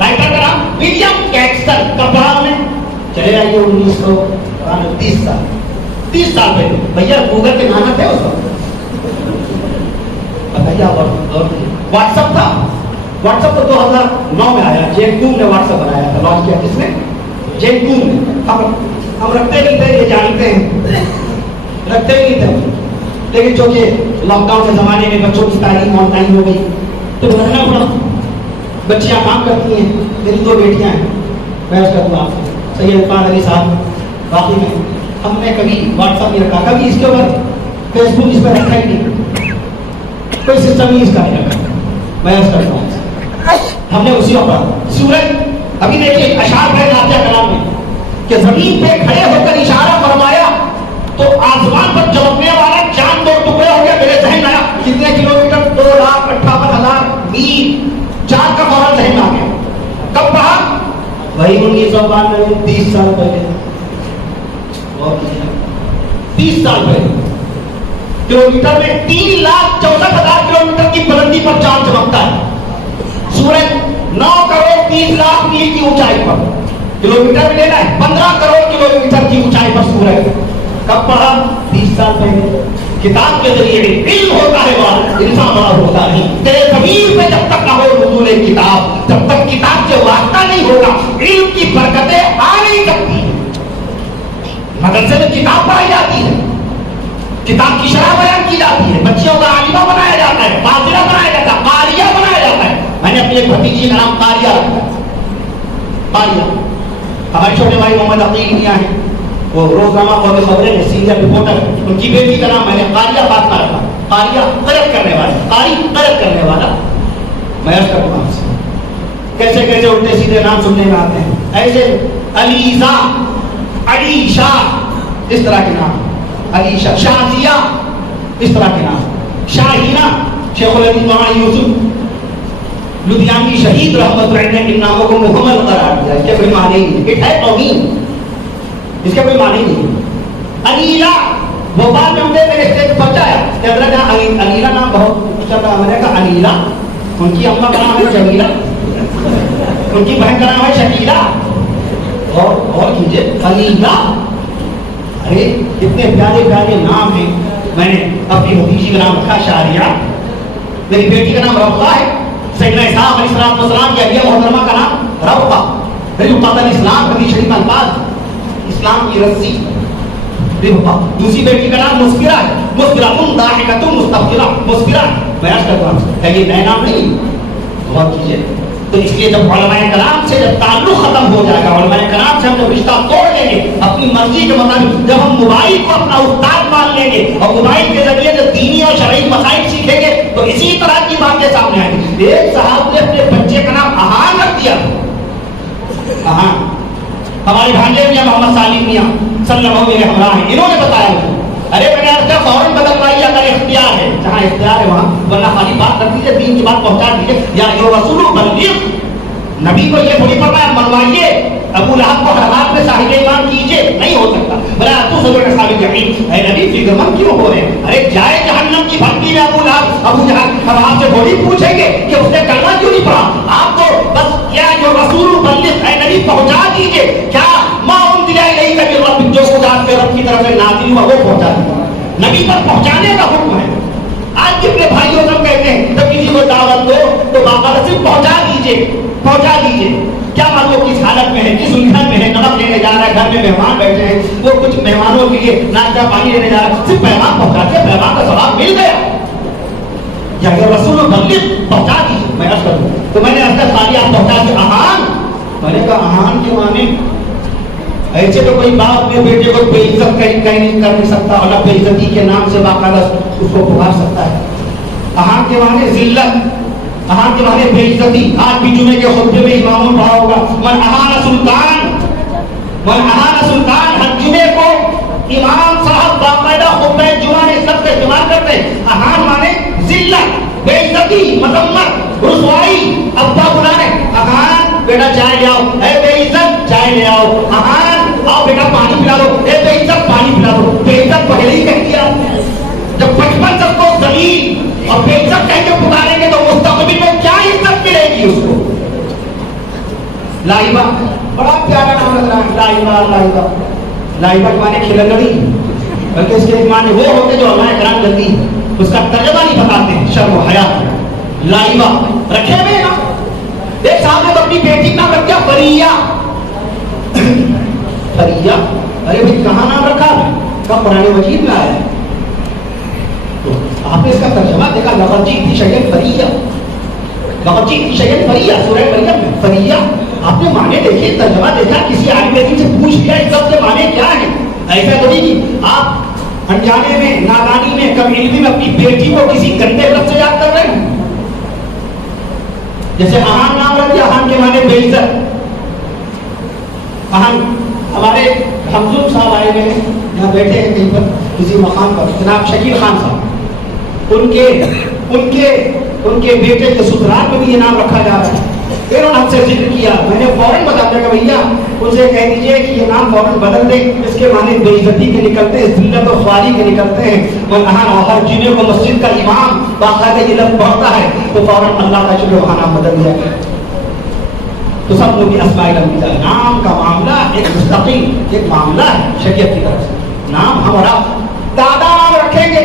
رائٹر کا نام ولیم کیکسٹن. کب پڑھا ہم نے؟ چلے آئیے 30 سال پہلے. بھیا گوگل کے نام تھے اس وقت؟ واٹس ایپ تھا. واٹس ایپ تو 2009 میں آیا. جیک کوم نے واٹس ایپ بنایا تھا، لانچ کیا. کس نے؟ جیک کوم نے. ہم رکھتے نہیں تھے، یہ جانتے ہیں، رکھتے ہی نہیں تھے. لیکن چونکہ لاک ڈاؤن کے زمانے میں بچوں کی تعلیم آن لائن ہو گئی تو رکھنا پڑا. بچیاں کام کرتی ہیں. میری 2 بیٹیاں ہیں. میں اس کا آپ سید عرفان علی صاحب واقعی میں ہم نے کبھی واٹس ایپ نہیں رکھا، کبھی اس کے اوپر فیس بک اس پہ رکھا ہی نہیں، کوئی سسٹم ہی اس کا نہیں رکھا. میں اس کرتا ہوں ہم نے اسی وقت سورج ابھی دیکھیے اشعار ہے نافیہ کلام میں کہ زمین پہ کھڑے ہو کر اشارہ فرمایا تو آسمان پر چمکنے والا چاند 2 ٹکڑے ہو گیا. میرے ذہن آیا کتنے کلومیٹر؟ 2,58,000 میل. چاند کا فوراً ذہن آ گیا. کب پڑھا؟ وہی 1992 30 سال پہلے. 30 سال پہلے کلومیٹر میں 3,64,000 کلومیٹر کی بلندی پر چاند چمکتا ہے. سورج 9 کروڑ 30 لاکھ میل کی اونچائی پر. کلومیٹر میں لینا ہے 15 کروڑ کلومیٹر کی اونچائی پر سورج. کب پڑھا؟ 30 سال پہلے. کتاب کے ذریعے علم ہوتا ہے بڑا، انسان بڑا ہوتا نہیں. تیرے ضمیر پہ جب تک نہ ہو نزول کتاب، جب تک کتاب سے واسطہ نہیں ہوگا، علم کی برکتیں آ نہیں سکتی. مدرسے میں کتاب پڑھائی جاتی ہے، کتاب کی شرح بیان کی جاتی ہے، بچیوں کا عالمہ بنایا جاتا ہے، فاضلہ بنایا جاتا ہے، قاریہ بنایا جاتا ہے. میں نے اپنی ایک بھتیجی کا نام قاریہ رکھا ہے. قاریہ ہمارے چھوٹے بھائی محمد عقیل میاں ہیں، وہ روزنامہ قومی خبریں میں سینئر رپورٹر، ان کی بیٹی کا نام میں نے قاریہ فاطمہ رکھا. قاریہ قرت کرنے والا، قاری قرت کرنے والا. میں عرض کروں آپ سے کیسے کیسے الٹے سیدھے نام سننے میں آتے ہیں. ایسے علیزہ، علیشہ، اس طرح کے نام، علیشہ، شازیہ، اس طرح کے نام، شاہینہ. شیخ الحدیث مولانا یوسف لدھیانوی شہید رحمۃ اللہ علیہ ان ناموں کو محمد قرار دیا. اس کے کوئی معنی نہیں، یہ ہے توہین، اس کا کوئی معنی نہیں. علیلہ بھوپال میں ہم نے میرے اسٹیج پہنچایا کہ حضرت علیلہ نام بہت چل رہا. میں نے کہا علیلہ، ان کی اماں کا نام ہے جمیلہ، ان کی بہن کا نام ہے شکیلہ، اور کیجیے علیلہ. ارے کتنے پیارے پیارے نام ہیں. میں نے اپنی بھتیجی کا نام رکھا شاریہ، میری بیٹی کا نام روقہ ہے. سیدنا اسحاق علیہ السلام کی اہلیہ محترمہ کا نام روقہ. رفقۃ الاسلام حدیث شریف الفاظ، اسلام کی رسی رفقہ. دوسری بیٹی کا نام مسکرہ ہے، مسکرہ ضاحکۃ مستغفرہ، مسکرہ. میں عرض کرتا ہوں کہ یہ نئے نام نہیں، غور کیجیے. تو اس لیے جب علماء کلام سے جب تعلق ختم ہو جائے گا، علماء کلام سے ہم جب رشتہ توڑ لیں گے اپنی مرضی کے مطابق، جب ہم موبائل کو اپنا استاد مان لیں گے اور موبائل کے ذریعے جب دینی اور شرعی مسائل سیکھیں گے تو اسی طرح کی باتیں سامنے آئیں گی. ایک صاحب نے اپنے بچے کا نام احان رکھ دیا. احان ہمارے بھانجے میاں محمد سالم میاں صلی اللہ علیہ وسلم ہیں، انہوں نے بتایا مجھے. ارے میں نے کہا فوراً بدلوائیے اگر اختیار ہے، جہاں اختیار ہے وہاں، ورنہ خالی بات کر دیجیے، دین کی بات پہنچا دیجیے. یا رسول بلغ، نبی کو یہ تھوڑی فرمایا منوائیے، ابو لہب کو ہر حال میں صاحب ایمان کیجیے، نہیں ہو سکتا. بلا تو سجود صاحب یقین، اے نبی فکر مند کیوں ہو رہے ہیں؟ ارے جائے جہنم کی بھٹی میں ابو لہب ابو جہل، ہم آپ سے تھوڑی پوچھیں گے کہ اس نے کلمہ کیوں نہیں پڑھا. آپ تو بس کیا جو رسول بلغ، اے نبی پہنچا دیجیے. کیا ما انزل الیک من ربک، جو کچھ آپ کے رب کی طرف سے نازل ہوا وہ پہنچا دیجیے. نبی پر پہنچانے کا حکم ہے. آج جتنے بھائیوں سب کہتے ہیں جب کسی کو دعوت دو تو باقاعدہ صرف پہنچا دیجیے، پہنچا دیجیے. کیا معلوم کس حالت میں ہے، کس الجھن میں ہے، نمک لینے جا رہا ہے، گھر میں مہمان بیٹھے ہیں، وہ کچھ مہمانوں کے لیے ناشتہ پانی لینے جا رہا ہے، صرف پیغام پہنچا کے پیغام کا ثواب مل گیا. یا رسول بلغ، پہنچا دیجیے. میں عرض کروں تو میں نے عرض کر خالی آپ پہنچا کے احان. میں نے کہا احان کے معنی ایسے تو کوئی باپ اپنے بیٹے کو بے عزت کہیں نہیں کر نہیں سکتا، اور بے عزتی کے نام سے باقاعدہ اس کو پکار سکتا ہے. احان کے معنی ذلت، احان کے معنی بے عزتی. آج بھی جمعے کے خطبے میں اماموں نے پڑھا ہوگا من احان سلطان، من احان سلطان. ہر جمعے کو امام صاحب باقاعدہ خطبہ جمعہ میں سب کا استعمال کرتے ہیں. احان معنی ذلت، بے عزتی، مذمت، رسوائی. ابا بلا رہے احان بیٹا چائے لے آؤ، اے بے عزت چائے لے آؤ. احان آؤ بیٹا پانی پلا دو، اے بے عزت پانی پلا دو. بے عزت پہلے ہی کہہ دیا. جب بچپن سب کو ذلیل اور بے عزت کہہ کے پکاریں گے تو مستقبل میں کیا عزت ملے گی اس کو. لائبہ بڑا پیارا نام لگ رہا ہے. لائبہ، لائبہ، لائبہ کے معنی کھلنگڑی، بلکہ اس کے معنی وہ ہوتے جو ہمارے کرام جلدی اس کا ترجمہ نہیں بتاتے ہیں. شرم و حیا. لائبہ رکھے ہوئے نا. ایک صاحب نے تو اپنی بیٹی کا نام رکھ دیا فریہ. فریہ، ارے بھائی کہاں نام رکھا ہے؟ کہاں قرآن مجید میں آیا ہے. تو آپ نے اس کا ترجمہ دیکھا، لقد جئت شیئا فریہ، لقد جئت شیئا فریہ، سورہ مریم میں فریہ. آپ نے معنی دیکھیے، ترجمہ دیکھا، کسی عالم دین سے پوچھ لیا اس سب سے معنی کیا ہے. ایسا تو نہیں کہ آپ انجانے میں، نادانی میں، کم علمی میں اپنی بیٹی کو کسی گندے لفظ سے یاد کر رہے ہیں. جیسے احان نام رکھ دیا، احان کے معنی بے عزت. احان ہمارے حمزون صاحب آئے ہوئے ہیں، یہاں بیٹھے ہیں کہیں پر کسی مقام پر، جناب شکیل خان صاحب. ان کے بیٹے کے سسرال میں بھی یہ نام رکھا جا رہا ہے. انہوں نے ہم سے ذکر کیا، میں نے فوراً بتا دیا کہ بھیا ان سے کہہ دیجیے کہ یہ نام فوراً بدل دیں. اس کے معنی بے عزتی کے نکلتے ہیں، ذلت و خواری کے نکلتے ہیں. ہر جمعے کو مسجد کا امام باقاعدہ یہ لفظ پڑھتا ہے تو فوراً اللہ کا شکر وہاں نام بدل دیا. تو سب لوگ اسماء الانبیاء، نام کا معاملہ ایک مستقل ایک معاملہ ہے شریعت کی طرف سے. نام ہمارا دادا نام رکھیں گے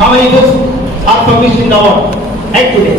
How many books are published in the world and today?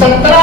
17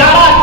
11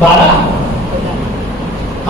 12,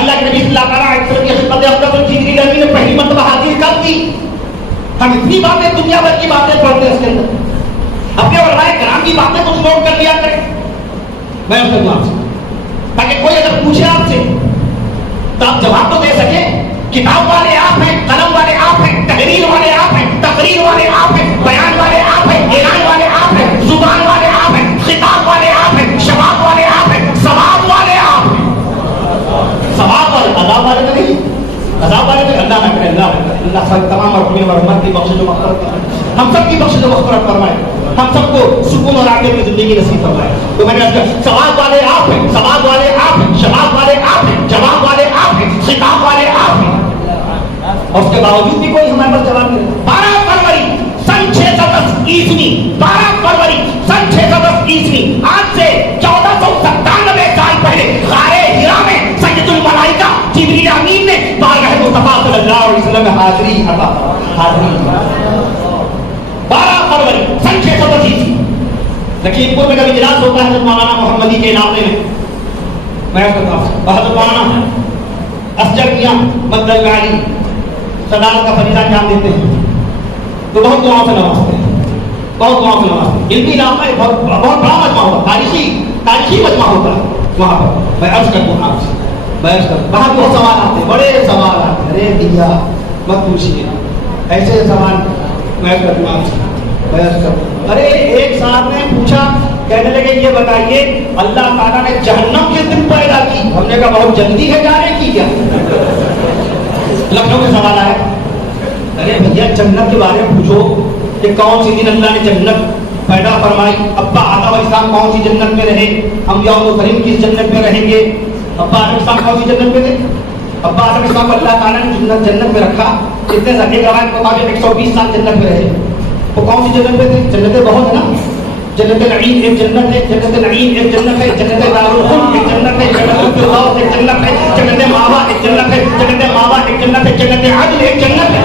اللہ کے نبی صلی اللہ علیہ وسلم کی خدمت افضل جبریل امین نے پہلی مرتبہ حاضر کب کی؟ ہم اتنی باتیں دنیا بھر کی باتیں پڑھتے ہیں اس کے اندر، اپنے علماء کرام کی باتیں کچھ نوٹ کر لیا کریں. میں اس کو آپ سے تاکہ کوئی اگر پوچھے آپ سے تو آپ جواب تو دے سکیں. کتاب والے آپ ہیں، قلم والے آپ ہیں، تحریر والے آپ ہیں، تقریر والے آپ ہیں، بیان والے آپ ہیں، اعلان والے آپ ہیں، زبان والے آپ ہیں، خطاب والے آپ ہیں، شباب والے آپ ہیں، ثواب والے آپ ہیں. ثواب والے، عذاب والے تو نہیں. عذاب والے تو اللہ نہ کرے، اللہ سب تمام مرحومین اور امت کی بخشش و مغفرت کرے، ہم سب کی بخشش و مغفرت فرمائے، ہم سب کو سکون اور عافیت کی زندگی نصیب فرمائے. تو میں نے کہا ثواب والے آپ ہیں، ثواب والے آپ ہیں، شباب والے آپ ہیں، جواب والے آپ ہیں، خطاب والے آپ ہیں، اور اس کے باوجود بھی کوئی ہمارے پاس جواب نہیں. 12 فروری سن 610 عیسوی، 12 فروری سن 610 عیسوی، آج سے 1497 سال پہلے غار حرا میں سید الملائکہ جبریل امین نے بارگاہ مصطفیٰ صلی اللہ علیہ وسلم میں حاضری عطا حاضری. 12 فروری سن 610 عیسوی لکھیم پور میں کبھی اجلاس ہوتا ہے حضرت مولانا محمدی کے علاقے میں کہتا ہوں حضرت مولانا اسجد کیا مدل علی صدارت کا فریضہ انجام دیتے ہیں تو بہت دعاؤں سے نوازتے ہیں، بہت دعاؤں سے نوازتے ہیں. علمی علاقہ ہے، بہت بڑا مجمع ہوتا ہے، تاریخی مجمع ہوتا ہے. وہاں پر میں عرض کرتا ہوں آپ سے، میں عرض کرتا ہوں وہاں بہت سوال آتے ہیں، بڑے سوال آتے ہیں. ارے دیا مت پوچھیے ایسے سوال. میں عرض کرتا ہوں آپ سے، میں عرض کرتا ہوں ارے ایک صاحب نے پوچھا، کہنے لگے یہ بتائیے اللہ تعالیٰ نے جہنم کس دن پیدا کی؟ ہم نے کہا بہت جلدی ہے جانے کی کیا. لکھنؤ میں سوال آیا، ارے بھیا جنت کے بارے میں پوچھو کہ کون سی دن اللہ نے جنت پیدا فرمائی؟ ابا آدم علیہ السلام کون سی جنت میں رہے؟ انبیاء و کریم کس جنت میں رہیں گے؟ ابا آدم علیہ السلام کون سی جنت میں تھے؟ ابا آدم علیہ السلام کو اللہ تعالیٰ نے جنت میں رکھا، کتنے صحیح روایت کے مطابق 120 سال جنت میں رہے. وہ کون سی جنت میں تھے؟ جنتیں بہت ہے نا. جنت نعیم ایک جنت ہے، جنت نعیم ایک جنت ہے، جنت دارالخلد ایک جنت ہے، جنت الفردوس ایک جنت ہے، جنت ماوا ایک جنت ہے، جنت ماوا ایک جنت ہے، جنت عدن ایک جنت ہے.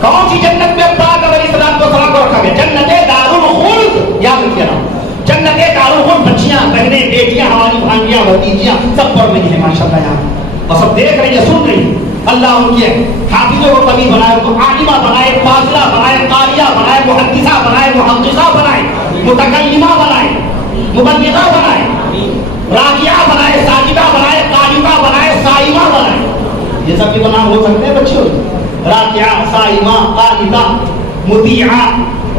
کون سی جنت میں پاک علیہ السلام کو سلام کو رکھا گیا؟ جنت دارالخلد. یاد رکھیے نا، جنت دارالخلد. بچیاں، بہنیں، بیٹیاں، ہماری بھانجیاں، بھتیجیاں سب پڑھ رہی ہیں ماشاءاللہ یہاں، اور سب دیکھ رہی ہیں، سن رہی ہیں. اللہ ان کے حافظوں کو کبھی بنائے، ان کو عالمہ بنائے، فاضلہ بنائے، قاریہ بنائے، محدثہ بنائے، محققہ بنائے، متکلمہ بنائے، مبلغہ بنائے، راکعہ بنائے، ساجدہ بنائے، قانتہ بنائے، صائمہ بنائے. یہ سب کے نام ہو سکتے ہیں بچوں، راکعہ، صائمہ، قانتہ، مطیعہ،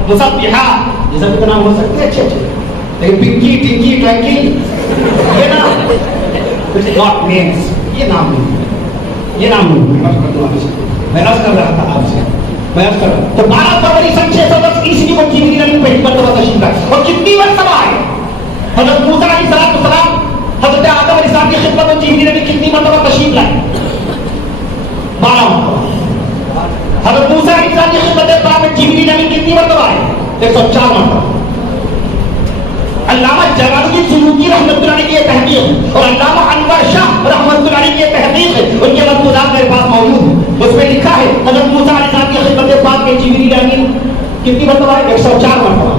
مسبحہ، یہ سب کے نام ہو سکتے ہیں اچھے اچھے. لیکن پنکی، ٹنکی، ٹوینکی یہ نام not names، یہ نام نہیں، یہ نام نہیں. میں عرض کر رہا تھا آپ سے، میں عرض کر رہا ہوں تو 12 فروری سن 610 عیسوی کو جبریل امین پہلی مرتبہ تشریف لائے. اور کتنی مرتبہ آئے؟ حضرت موسیٰ علیہ السلام حضرت آدم علیہ السلام کی خدمت میں جبریل امین کتنی مرتبہ تشریف لائے؟ 12 مرتبہ. حضرت موسیٰ علیہ السلام کی خدمت میں جبریل امین کتنی مرتبہ آئے؟ 104 مرتبہ. علامہ جلال الدین سیوطی رحمۃ اللہ علیہ کی یہ تحقیق اور علامہ انور شاہ رحمۃ اللہ علیہ کی یہ تحقیق ہے، ان کے ملفوظات میرے پاس موجود ہیں. اس میں لکھا ہے حضرت موسیٰ علیہ السلام کی خدمت پاک میں جبریل امین کتنی مرتبہ ہے؟ 104 مرتبہ.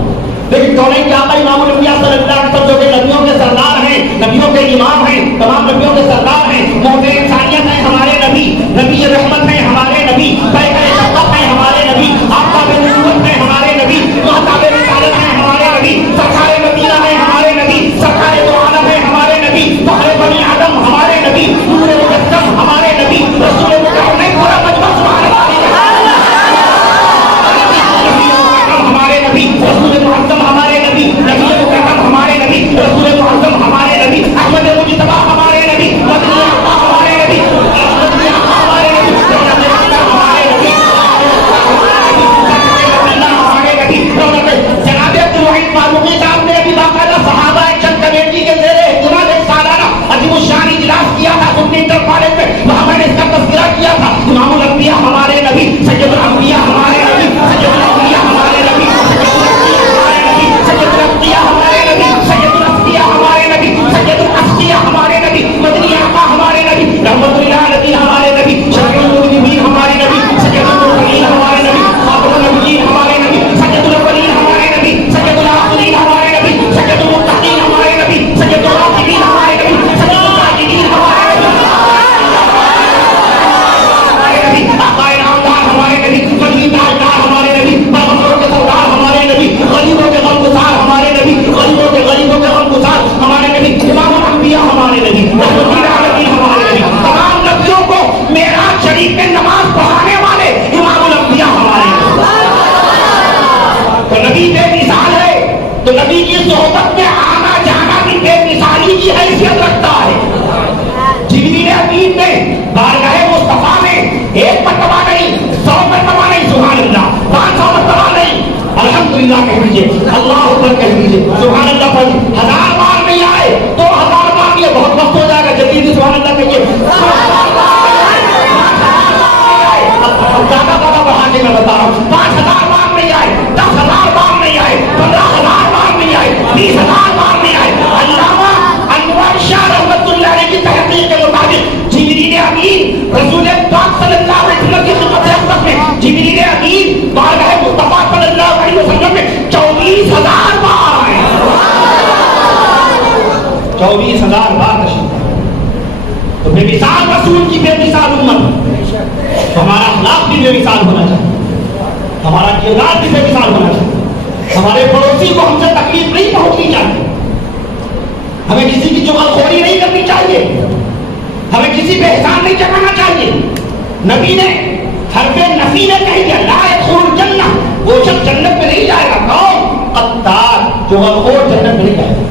لیکن کونین کے آقا امام الانبیاء صلی اللہ علیہ وسلم جو کہ نبیوں کے سردار ہیں، نبیوں کے امام ہیں، تمام نبیوں کے سردار ہیں، موضع انسانیت ہیں ہمارے نبی، نبی رحمت ہیں ہمارے نبی، پیغمبر شفقت ہیں ہمارے نبی، آفتاب نبوت ہیں ہمارے نبی، محتاب رسالت ہیں ہمارے نبی، سرکار مدینہ ہیں ہمارے نبی، سرکار دو عالم ہیں ہمارے نبی، فخر بنی آدم ہمارے نبی، نور مجسم ہمارے نبی، رسول مکرم پورا مجمع سبحان اللہ ہمارے نبی، رسول معظم ہمارے نبی، نبی مکرم ہمارے نبی، رسول الحمدللہ کہہ دیجیے, اللہ اکبر کہہ دیجیے, سبحان اللہ پڑھیے. 1000 بار نہیں آئے 2000 بار, یہ بہت وقت ہو جائے گا. جلدی سے سبحان اللہ کہیے. زیادہ زیادہ بڑھا کے میں بتا رہا ہوں, 5000 بار نہیں آئے, 10,000 بار نہیں آئے, 15,000 بار نہیں آئے, 20,000 بار نہیں آئے. علامہ انور شاہ رحمۃ اللہ علیہ کی تحقیق کے مطابق جبریل امین رسول پاک صلی اللہ علیہ وسلم کی خدمت اقدس میں جبریل امین بارگاہ مصطفیٰ صلی اللہ علیہ وسلم میں 24,000 بار آئے. 24,000 بار تشریف. تو بے مثال رسول کی بے مثال امت, تو ہمارا اخلاق بھی بے مثال ہونا چاہیے, ہمارا کردار بھی بے مثال ہونا چاہیے. ہمارے پڑوسی کو ہم سے تکلیف نہیں پہنچنی چاہیے, ہمیں کسی کی چغلخوری نہیں کرنی چاہیے, ہمیں کسی پہ احسان نہیں جتانا چاہیے. نبی نے حرف نفی نے کہہ دیا لا يدخل الجنہ, وہ شخص جنت میں نہیں جائے گا. کون؟ قطار, چغلخور جنت میں نہیں جائے گا.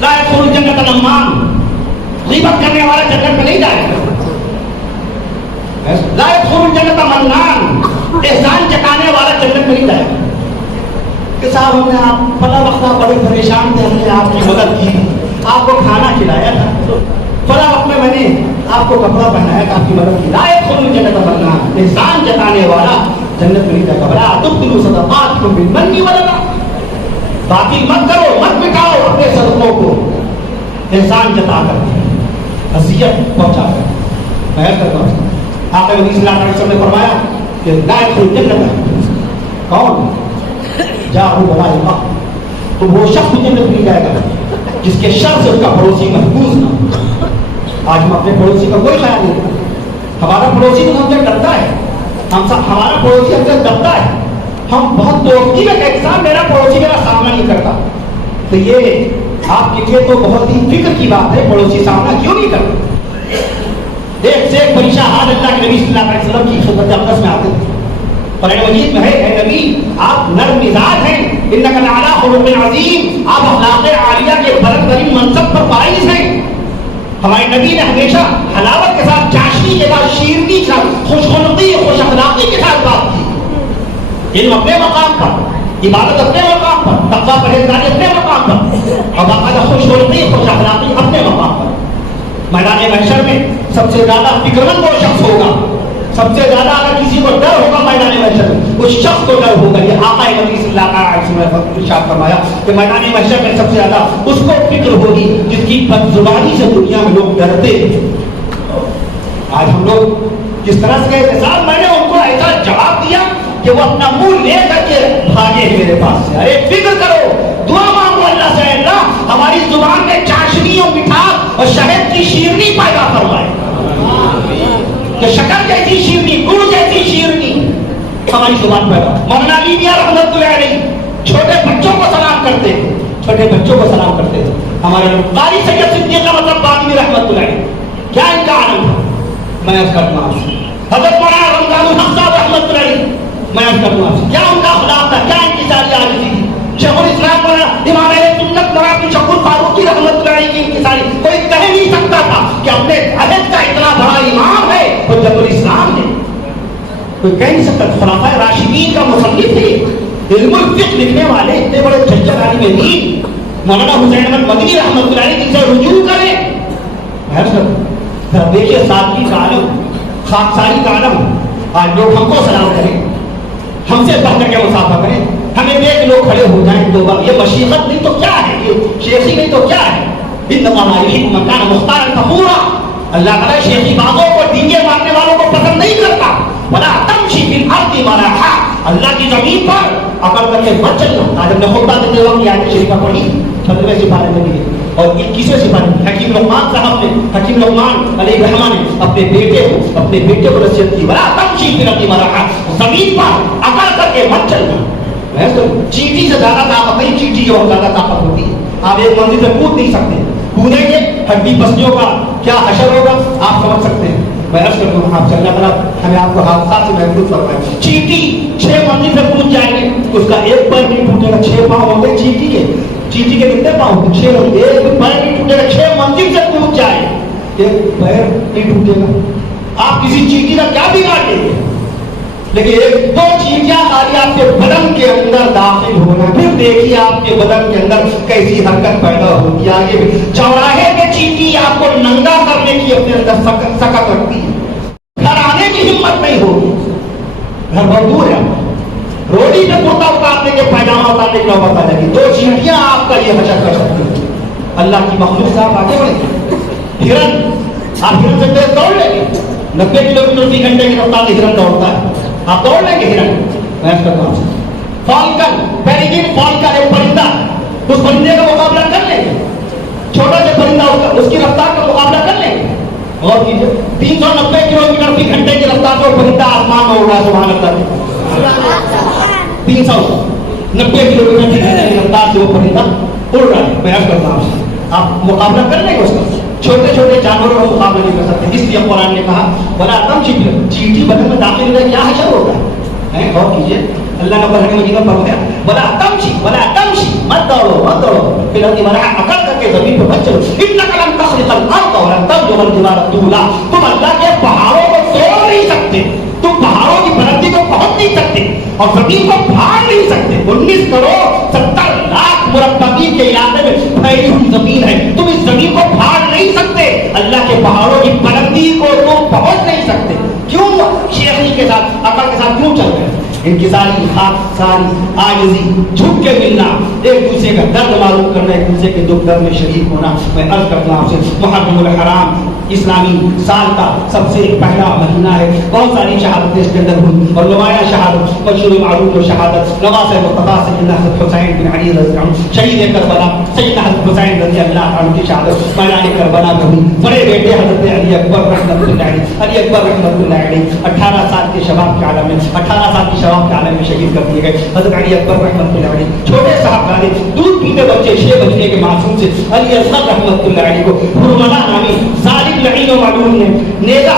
لا يدخل الجنہ نمان, غیبت کرنے والا جنت میں نہیں جائے گا. لا يدخل الجنہ منان, احسان جتانے والا جنت میں نہیں جائے گا. کہ صاحب ہم نے آپ فلاں وقت آپ بڑے پریشان تھے, ہم نے آپ کی مدد کی, آپ کو کھانا کھلایا تھا, فلاں وقت میں نے آپ کو کپڑا پہنایا تھا, آپ کی مدد کی. لا يدخل الجنہ منان, احسان جتانے والا جنت میں نہیں جائے گا. ولا تبطلوا صدقاتکم بالمن والأذى, باقی مت کرو, مت مٹاؤ اپنے صدقوں کو احسان جتا کر, اذیت پہنچا کر. میں کرتا ہوں آقا نبی صلی اللہ علیہ وسلم نے فرمایا کہ لا يدخل الجنہ کون؟ جاءوا بوائقہ, تو وہ شخص جنت نہیں جائے گا جس کے شر سے اس کا پڑوسی محفوظ نہ ہو. آج ہم اپنے پڑوسی کا کوئی خیال نہیں کرتے. ہمارا پڑوسی تو ہم سے ڈرتا ہے, ہمارا پڑوسی ہم سے ڈرتا ہے. ہم بہت دوستی میں کہتے ہیں میرا پڑوسی میرا سامنا نہیں کرتا. تو یہ آپ کے لیے تو بہت ہی فکر کی بات ہے, پڑوسی سامنا کیوں نہیں کرتا. ایک سے ایک پریشان حال اللہ کے نبی صلی اللہ علیہ وسلم کی خدمت اقدس میں آتے تھے. قرآن مجید میں ہے اے نبی آپ نرم مزاج ہیں, انک لعلی خلق عظیم, آپ اخلاق عالیہ کے بلند ترین منصب پر فائز ہیں. ہمارے نبی نے ہمیشہ حلاوت کے ساتھ, چاشنی کے ساتھ, شیرنی کے ساتھ, خوش خلقی خوش اخلاقی کے ساتھ بات کی. علم اپنے مقام پر, عبادت اپنے مقام پر, تقویٰ پرہیزگاری اپنے مقام پر, اور باقاعدہ خوش خلقی خوش اخلاقی اپنے مقام پر. میدان محشر میں سب سے زیادہ فکرمند وہ شخص ہوگا, سب سے زیادہ اگر کسی کو ڈر ہوگا میدان محشر میں اس شخص کو ڈر ہوگا. یہ آقا نبی صلی اللہ علیہ وسلم نے ارشاد فرمایا کہ میدان محشر میں سب سے زیادہ اس کو فکر ہوگی جس کی بدزبانی سے دنیا میں لوگ ڈرتے ہیں. آج ہم لوگ کس طرح سے کہتے صاحب میں نے ان کو ایسا جواب دیا کہ وہ اپنا منہ لے کر کے بھاگے میرے پاس سے. ارے فکر کرو, دعا مانگو اللہ سے, اللہ ہماری زبان میں چاشنی اور مٹھاس اور شہد کی شیرنی پیدا فرمائے, کہ شکر جیسی شیرنی, گڑ جیسی شیرنی ہماری زبان پیدا. مولانا علی میاں رحمۃ اللہ علیہ چھوٹے بچوں کو سلام کرتے تھے, چھوٹے بچوں کو سلام کرتے تھے. ہمارے قاری سید صدیق مطلب باقی رحمۃ اللہ علیہ, کیا ان کا عالم تھا, میں اس کرتا ہوں. حضرت مولانا رمضان الحق صاحب رحمۃ اللہ علیہ, میں اس کرتا ہوں. کیا ان کا اخلاق تھا, کیا ان کی ساری عاجزی تھی. شیخ الاسلام مولانا امام اہل سنت مولانا شیخ الفاروقی رحمۃ اللہ علیہ کی انکساری کوئی کہہ نہیں سکتا تھا کہ اپنے عہد کا اتنا بڑا امام ہے وہ جب الاسلام ہے, کوئی کہہ نہیں سکتا. خلفائے راشدین کا مصنف تھے, علم الفقہ لکھنے والے اتنے بڑے ججر عالم دین مولانا حسین احمد مدنی رحمۃ اللہ علیہ جن سے رجوع کریں. پھر دیکھیے سادگی کا عالم, خاکساری کا عالم. آج لوگ ہم کو سلام کریں, ہم سے بڑھ کر کے مسافہ کریں, ہمیں دیکھ لوگ کھڑے ہو جائیں دو بار. یہ مشیقت نہیں تو کیا ہے, یہ شیخی نہیں تو کیا ہے. انما یحب من کان مختارا فخورا, اللہ تعالیٰ شیخی بازوں کو, ڈینگے مارنے والوں کو پسند نہیں کرتا. ولا تمشی فی الارض مرحا, اللہ کی زمین پر اکڑ کر کے مت چلنا. آج ہم نے خطبہ دیتے ہوئے یہ آیت شریفہ پڑھی 15ویں سپارے میں بھی اور 21ویں سپارے میں. حکیم لقمان صاحب نے, حکیم لقمان علیہ الرحمہ نے اپنے بیٹے کو نصیحت کی, ولا تمشی فی الارض مرحا, زمین پر اکڑ کر کے مت چلنا. چیٹی سے زیادہ طاقت نہیں, چیٹی کی بہت زیادہ طاقت ہوتی ہے. آپ ایک منزل سے کود نہیں سکتے, کودیں گے ہڈی پسلیوں کا کیا حشر ہوگا آپ سمجھ سکتے ہیں. میں عرض کرتا ہوں آپ سے اللہ تعالیٰ ہمیں آپ کو حادثات سے محفوظ فرمائے. چیٹی 6 منزل سے کود جائیں گے, اس کا ایک پیر نہیں ٹوٹے گا. 6 پاؤں ہوں گے چیٹی کے, چیٹی کے کتنے پاؤں ہوتے 6, ایک پیر نہیں ٹوٹے گا. 6 منزل سے کود جائے ایک پیر نہیں ٹوٹے گا. آپ کسی چیٹی کا کیا بگاڑ دیں گے, لیکن ایک دو چیٹیاں خالی آپ کے بدن کے اندر داخل ہونا، پھر دیکھیے آپ کے بدن کے اندر کیسی حرکت پیدا ہوتی ہے. آگے بھی چوراہے کے چیٹی آپ کو ننگا کرنے کی اپنے اندر سکت رکھتی ہے، گھر آنے کی ہمت نہیں ہوگی، گھر بہت دور ہے، روڈی پہ کرتا اتارنے کے پائجامہ اتارنے کی نوبت آ جائے گی. دو چیٹیاں آپ کا یہ حشر کر سکتی ہیں. اللہ کی مخلوق سے آپ آگے بڑھیں. ہرن، آپ ہرن سے تیز دوڑ لیں گے، 90 کلومیٹر فی گھنٹے کی رفتار سے ہرن دوڑتا ہے، آپ دوڑ لیں گے ہرن؟ میں کرتا ہوں. فالکن، پیریگن فالکن ایک پرندہ، اس پرندے کا مقابلہ کر لیں گے؟ چھوٹا سے پرندہ اس کی رفتار کا مقابلہ کر لیں گے؟ غور کیجیے، 390 کلومیٹر فی گھنٹے کی رفتار سے وہ پرندہ آسمان میں اڑ رہا ہے. سبحان اللہ. 390 کلومیٹر فی گھنٹے کی رفتار سے وہ پرندہ اڑ رہا ہے. میں کرتا ہوں، آپ مقابلہ کر لیں گے اس کا؟ چھوٹے چھوٹے جانوروں کا مقابلہ نہیں کر سکتے. اس لیے قرآن نے کہا بلا تم چیٹی بدن میں داخل ہوگا، کیا حشر ہوگا؟ غور کیجیے، اللہ نے قرآن مجید میں فرمایا بلا تمشی، مت دوڑو، پھر اکڑ کر کے زمین پہ مت چلو. انک لن تخرق الارض ولن تبلغ الجبال طولا. تم اللہ کے پہاڑوں کو توڑ نہیں سکتے، تم پہاڑوں کی بلندی کو پہنچ نہیں سکتے اور زمین کو پھاڑ نہیں سکتے. 19 کروڑ 70 لاکھ مربع کے علاقے میں پھیلی ہوئی زمین ہے، تم اس زمین کو پھاڑ نہیں سکتے. اللہ کے پہاڑوں کی بلندی کو تم پہنچ نہیں سکتے. کیوں شیخی کے ساتھ، عقل کے ساتھ کیوں چل رہے ہیں؟ ان کی ساری ساری عاجزی، جھک کے ملنا، ایک دوسرے کا درد معلوم کرنا، ایک دوسرے کے دکھ درد میں شریک ہونا. میں عرض کرتا ہوں آپ سے، محرم الحرام اسلامی سال کا سب سے پہلا مہینہ ہے. بہت ساری شہادتیں اس کے اندر ہوئی اور نمایاں شہادت، مشہور معروف و شہادت نواز مصطفیٰ سیدنا حضرت حسین بن علی رضی اللہ عنہ شہید کربلا، سیدنا حضرت حسین رضی اللہ عنہ کی شہادت میدان کربلا میں ہوئی. بڑے بیٹے حضرت علی اکبر رحمۃ اللہ علیہ، علی اکبر رحمۃ اللہ علیہ 18 سال کے شباب کے عالم میں، 18 سال کی شباب کے عالم میں شہید کر دیے گئے. حضرت علی اکبر رحمۃ اللہ علیہ چھوٹے صاحبزادے، دودھ پیتے بچے 6 بجنے کے معصوم سے علی اصغر رحمۃ اللہ علیہ کو حرملا نامی ظالم لعین و معلوم نے نیزہ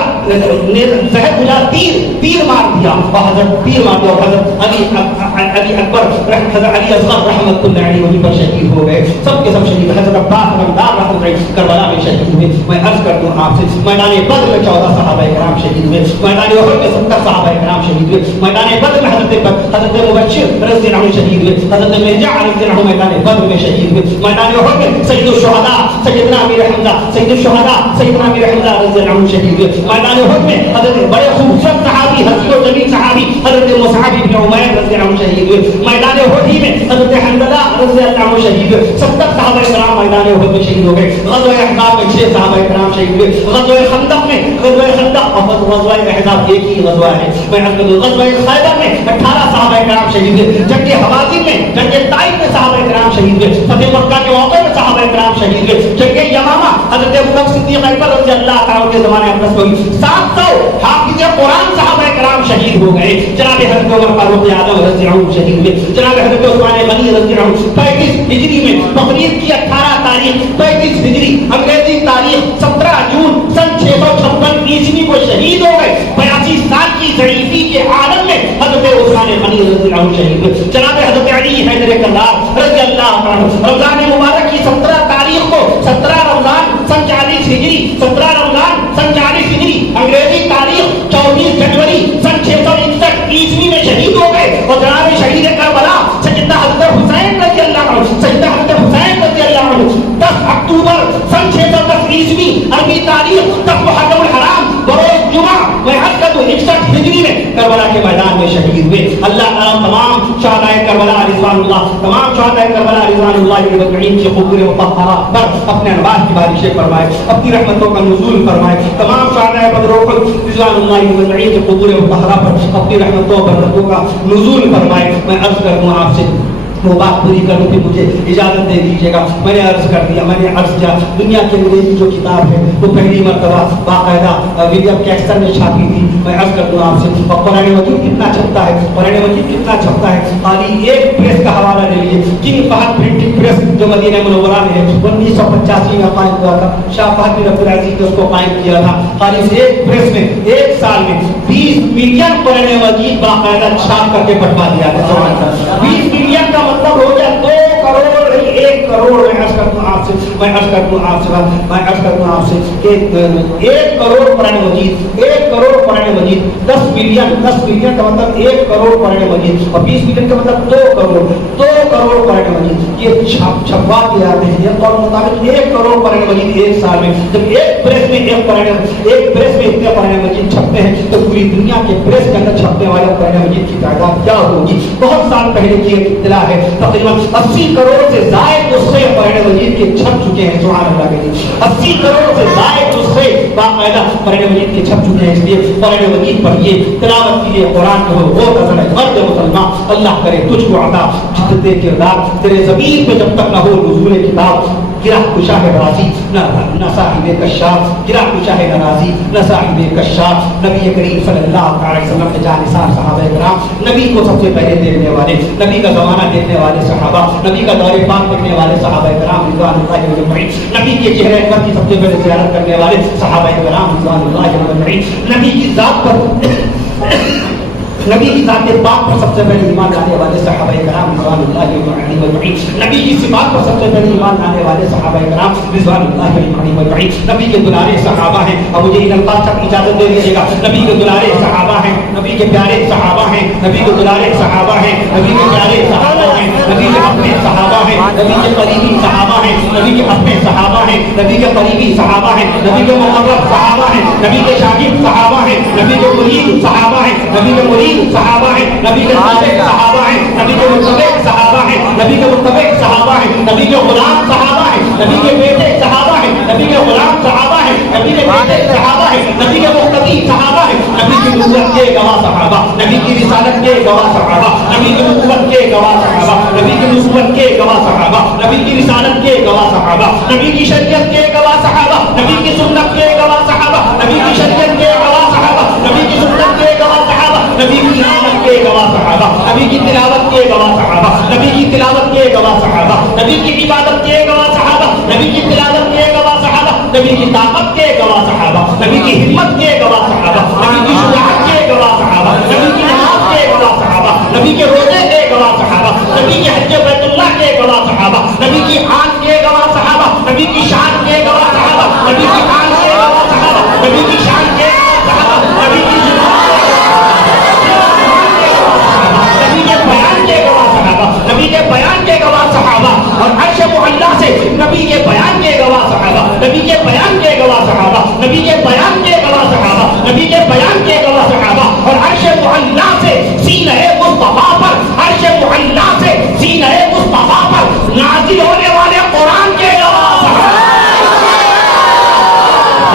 زہر گلا تیر مار دیا اور حضرت تیر مار دیا اور حضرت علی اکبر حضرت علی اصغر رحمۃ اللہ علیہ وہیں پر شہید ہو گئے. سب کے سب شہید. حضرت عباس رمضان رحمۃ اللہ کربلا میں شہید ہوئے. میں عرض کر دوں آپ سے، میدان بدر میں 14 صحابہ کرام شہید ہوئے، میدان احد میں 70 صحابہ کرام شہید ہوئے، میدان بدر میں حضرت مبشر رضی اللہ عنہ شہید ہوئے، حضرت مرجع رضی اللہ عنہ میدان بدر میں شہید ہوئے. میدان احد میں سید الشہداء سیدنا امیر حمزہ، سید الشہداء سیدنا امیر حمزہ رضی اللہ عنہ شہید ہوئے. میدان احد میں حضرت بڑے خوبصورت صحابی، حسین و جمیل صحابی حضرت مصعب بن عمیر رضی اللہ عنہ شہید ہوئے. میدان احد ہی میں حضرت حنظلہ رضی اللہ عنہ شہید ہوئے. 70 صحابہ کرام میدان احد میں شہید ہو گئے. غزوہ احزاب میں 6 صحابہ کرام شہید ہوئے. غزوہ خندق میں، غزوہ خندق اور غزوہ احزاب ایک ہی غزوہ ہے. غزوہ خیبر میں 18 صحابہ کرام شہید ہوئے. جنگ حوازن میں، جنگ طائف میں صحابہ کرام شہید ہوئے. فتح مکہ کے موقع میں صحابہ کرام شہید ہوئے. جنگ یمامہ حضرت ابوبکر صدیق اکبر رضی اللہ عنہ کے زمانے میں ہوئی. 700 حافظ قرآن صحابہ کرام شہید ہو گئے. جناب حضرت عمر فاروق اعظم رضی اللہ عنہ شہید ہوئے. جناب حضرت عثمان غنی رضی اللہ عنہ 35 ہجری میں، بقرعید کی 18 تاریخ 35 ہجری انگریزی تاریخ 17 جون سن 656 عیسوی کو شہید ہو گئے. 82 سال کی ضعیفی کے عالم میں حضرت عثمان غنی رضی اللہ عنہ شہید ہوئے. جناب حضرت علی حیدر کرار رضی اللہ عنہ رمضان مبارک کی 17 تاریخ کو، 17 رمضان سن 40 ہجری، 17 رمضان سن 40 ہجری انگریزی تاریخ 24 جنوری سن 661 عیسوی میں شہید ہو گئے. اور جناب شہید کربلا سیدنا حضرت حسین رضی اللہ عنہ، سیدنا حضرت حسین رضی اللہ عنہ 10 اکتوبر سن 610 عیسوی عربی تاریخ 10 محرم الحرام بروز جمعہ میں حج کا 61 ہجری میں کربلا کے میدان میں شہید ہوئے. اللہ تعالیٰ تمام شہداء کربلا رضوان اللہ، تمام شہداء کربلا رضوان اللہ اجمعین کی قبور مطہرہ پر اپنے انوار کی بارشیں فرمائے، اپنی رحمتوں کا نزول فرمائے. تمام شہداء بدر و احد رضوان اللہ اجمعین کی قبور مطہرہ پر اپنی رحمتوں اور برکتوں کا نزول فرمائے. میں عرض کر دوں آپ سے، وہ بات پوری کروں کہ مجھے اجازت دے دیجیے گا. میں نے عرض کر دیا، میں نے عرض کیا، دنیا کے انگریزی جو کتاب ہے وہ پہلی مرتبہ باقاعدہ ولیم کیکسٹن نے چھاپی تھی. میں عرض کر دوں آپ سے، اور قرآن مجید کتنا چھپتا ہے، قرآن مجید کتنا چھپتا ہے. خالی ایک پریس کا حوالہ لے لیجیے، کنگ فہد پرنٹنگ پریس جو مدینہ منورہ میں ہے، 1985 میں قائم ہوا تھا. شاہ فہد بن عبدالعزیز نے اس کو قائم کیا تھا. خالی اس ایک پریس میں ایک سال میں 20 ملین قرآن مجید باقاعدہ چھاپ کر کے بٹوا دیا تھا. 20 ملین کا مطلب ہو گیا 2 کروڑ 1 کروڑ. میں عرض کرتا ہوں آپ سے میں عرض کر دوں آپ سے کہ 1 کروڑ قرآن مجید 1 کروڑ قرآن مجید 10 بلین کا مطلب 1 کروڑ قرآن مجید اور 20 بلین کا مطلب 2 کروڑ قرآن مجید یہ چھپوا کے آتے ہیں. یہ قول مطابق 1 کروڑ قرآن مجید ایک سال میں. جب ایک پریس میں اتنے قرآن مجید چھپتے ہیں تو پوری دنیا کے پریس کے اندر چھپنے والے قرآن مجید کی تعداد کیا ہوگی؟ بہت سال پہلے کی ایک اطلاع ہے تقریباً 80 کروڑ سے زائد نسخے قرآن مجید کے چھپ چکے ہیں. سبحان اللہ کے لیے 80 کروڑ سے زائد نسخے باقاعدہ قرآن مجید کے چھپ چکے ہیں. اس لیے قرآن مجید پڑھیے, تلاوت کیجیے. قرآن کو وہ نظر ہے مرد مسلمان اللہ کرے تجھ کو عطا جتنے کردار تیرے زمین پہ جب تک نہ ہو نزول کتاب گرہ کشا ہے راضی نہ صاحب کشاف, گرہ کشا ہے ناراضی نہ صاحب کشاف. نبی کریم صلی اللہ علیہ وسلم کے جانثار صحابہ کرام, نبی کو سب سے پہلے دیکھنے والے, نبی کا زمانہ دیکھنے والے صحابہ, نبی کا دور پاک دیکھنے والے صحابہ کرام رضوان اللہ اجمعین, نبی کے چہرے انور کی سب سے پہلے زیارت کرنے والے صحابہ کرام رضوان اللہ اجمعین, نبی کی ذات پر نبی کی ذات پاک پر سب سے پہلے ایمان لانے والے صحابہ کرام رضوان اللہ علیہم اجمعین, نبی کی صفات پر سب سے پہلے ایمان لانے والے صحابہ کرام رضوان اللہ علیہم اجمعین. نبی کے دلارے صحابہ ہیں. اب مجھے ان الفاظ تک اجازت دے دیجیے گا. نبی کے دلارے صحابہ ہیں, نبی کے پیارے صحابہ ہیں, نبی کے دلارے صحابہ ہیں, نبی کے پیارے صحابہ ہیں, نبی کے اپنے صحابہ ہیں, نبی کے قریبی صحابہ ہیں, نبی کے اپنے صحابہ ہیں, نبی کے قریبی صحابہ ہیں, نبی کے مقرب صحابہ ہیں, نبی کے شاگرد صحابہ ہیں, نبی کے مرید صحابہ ہیں, نبی کے مرید صحابہ ہیں, نبی کے صادق صحابہ ہیں, نبی کے متبع صحابہ ہیں, نبی کے متبع صحابہ ہیں, نبی کے غلام صحابہ ہیں, نبی کے بیٹے صحابہ ہیں, نبی کے غلام صحابہ ہیں, نبی کے بیٹے صحابہ ہیں, نبی کے مقتدی صحابہ ہیں, نبی کی نبوت کے گواہ صحابہ, نبی کی رسالت کے گواہ صحابہ, نبی کی نبوت کے گواہ صحابہ, نبی کی نبوت کے گواہ صحابہ, نبی کی رسالت کے گواہ صحابہ, نبی کی شریعت کے گواہ صحابہ, نبی کی سنت کے گواہ صحابہ, نبی کی شریعت کے گواہ صحابہ, نبی کی سنت کے گواہ صحابہ, نبی کی عبادت کے گواہ صحابہ, نبی کی تلاوت کے گواہ صحابہ, نبی کی تلاوت کے گواہ صحابہ, نبی کی عبادت کے گواہ صحابہ, نبی کی تلاوت کے گواہ صحابہ, نبی کی طاقت کے گواہ صحابہ, نبی کی ہمت کے گواہ صحابہ, نبی کی شجاعت کے گواہ صحابہ, نبی کی نماز کے گواہ صحابہ, نبی کے روزے کے گواہ صحابہ, نبی کے حج بیت اللہ کے گواہ صحابہ, نبی کی آن کے گواہ صحابہ, نبی کی شان کے گواہ صحابہ, نبی کی آن کے گواہ صحابہ, نبی کی شان کے گواہ صحابہ, نبی کی نبی کے بیان کے گواہ صحابہ اور عرش معلیٰ سے نبی کے بیان کے گواہ صحابہ, نبی کے بیان کے گواہ صحابہ, نبی کے بیان کے گواہ صحابہ, نبی کے بیان کے گواہ صحابہ اور عرش معلیٰ سے سینہ مصطفیٰ پر, عرش معلیٰ سے سینہ مصطفیٰ پر نازل ہونے والے قرآن کے گواہ صحابہ.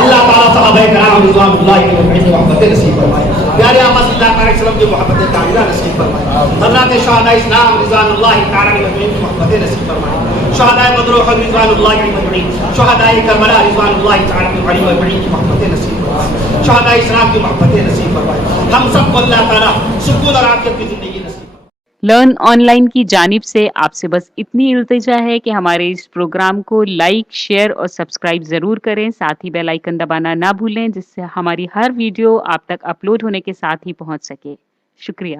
اللہ تعالیٰ صحابہ کرام رضوان اللہ علیہم محبت نصیب فرمائے. پیارے آقا صلی اللہ علیہ وسلم کی محبت تعمیرہ نصیب فرمائے. حضرات شہداء اسلام رضوان اللہ تعالیٰ علیہم کی محبت نصیب فرمائے. شہداء بدر و احد رضوان اللہ علیہم, شہداء کربلا رضوان اللہ تعالیٰ علیہم کی محبت نصیب فرمائے. شہداء اسلام کی محبت نصیب فرمائے. ہم سب کو اللہ تعالیٰ سکون اور عافیت کی زندگی نصیب. لرن آن لائن کی جانب سے آپ سے بس اتنی التجا ہے کہ ہمارے اس پروگرام کو لائک، شیئر اور سبسکرائب ضرور کریں. ساتھ ہی بیل آئیکن دبانا نہ بھولیں جس سے ہماری ہر ویڈیو آپ تک اپلوڈ ہونے کے ساتھ ہی پہنچ سکے. شکریہ.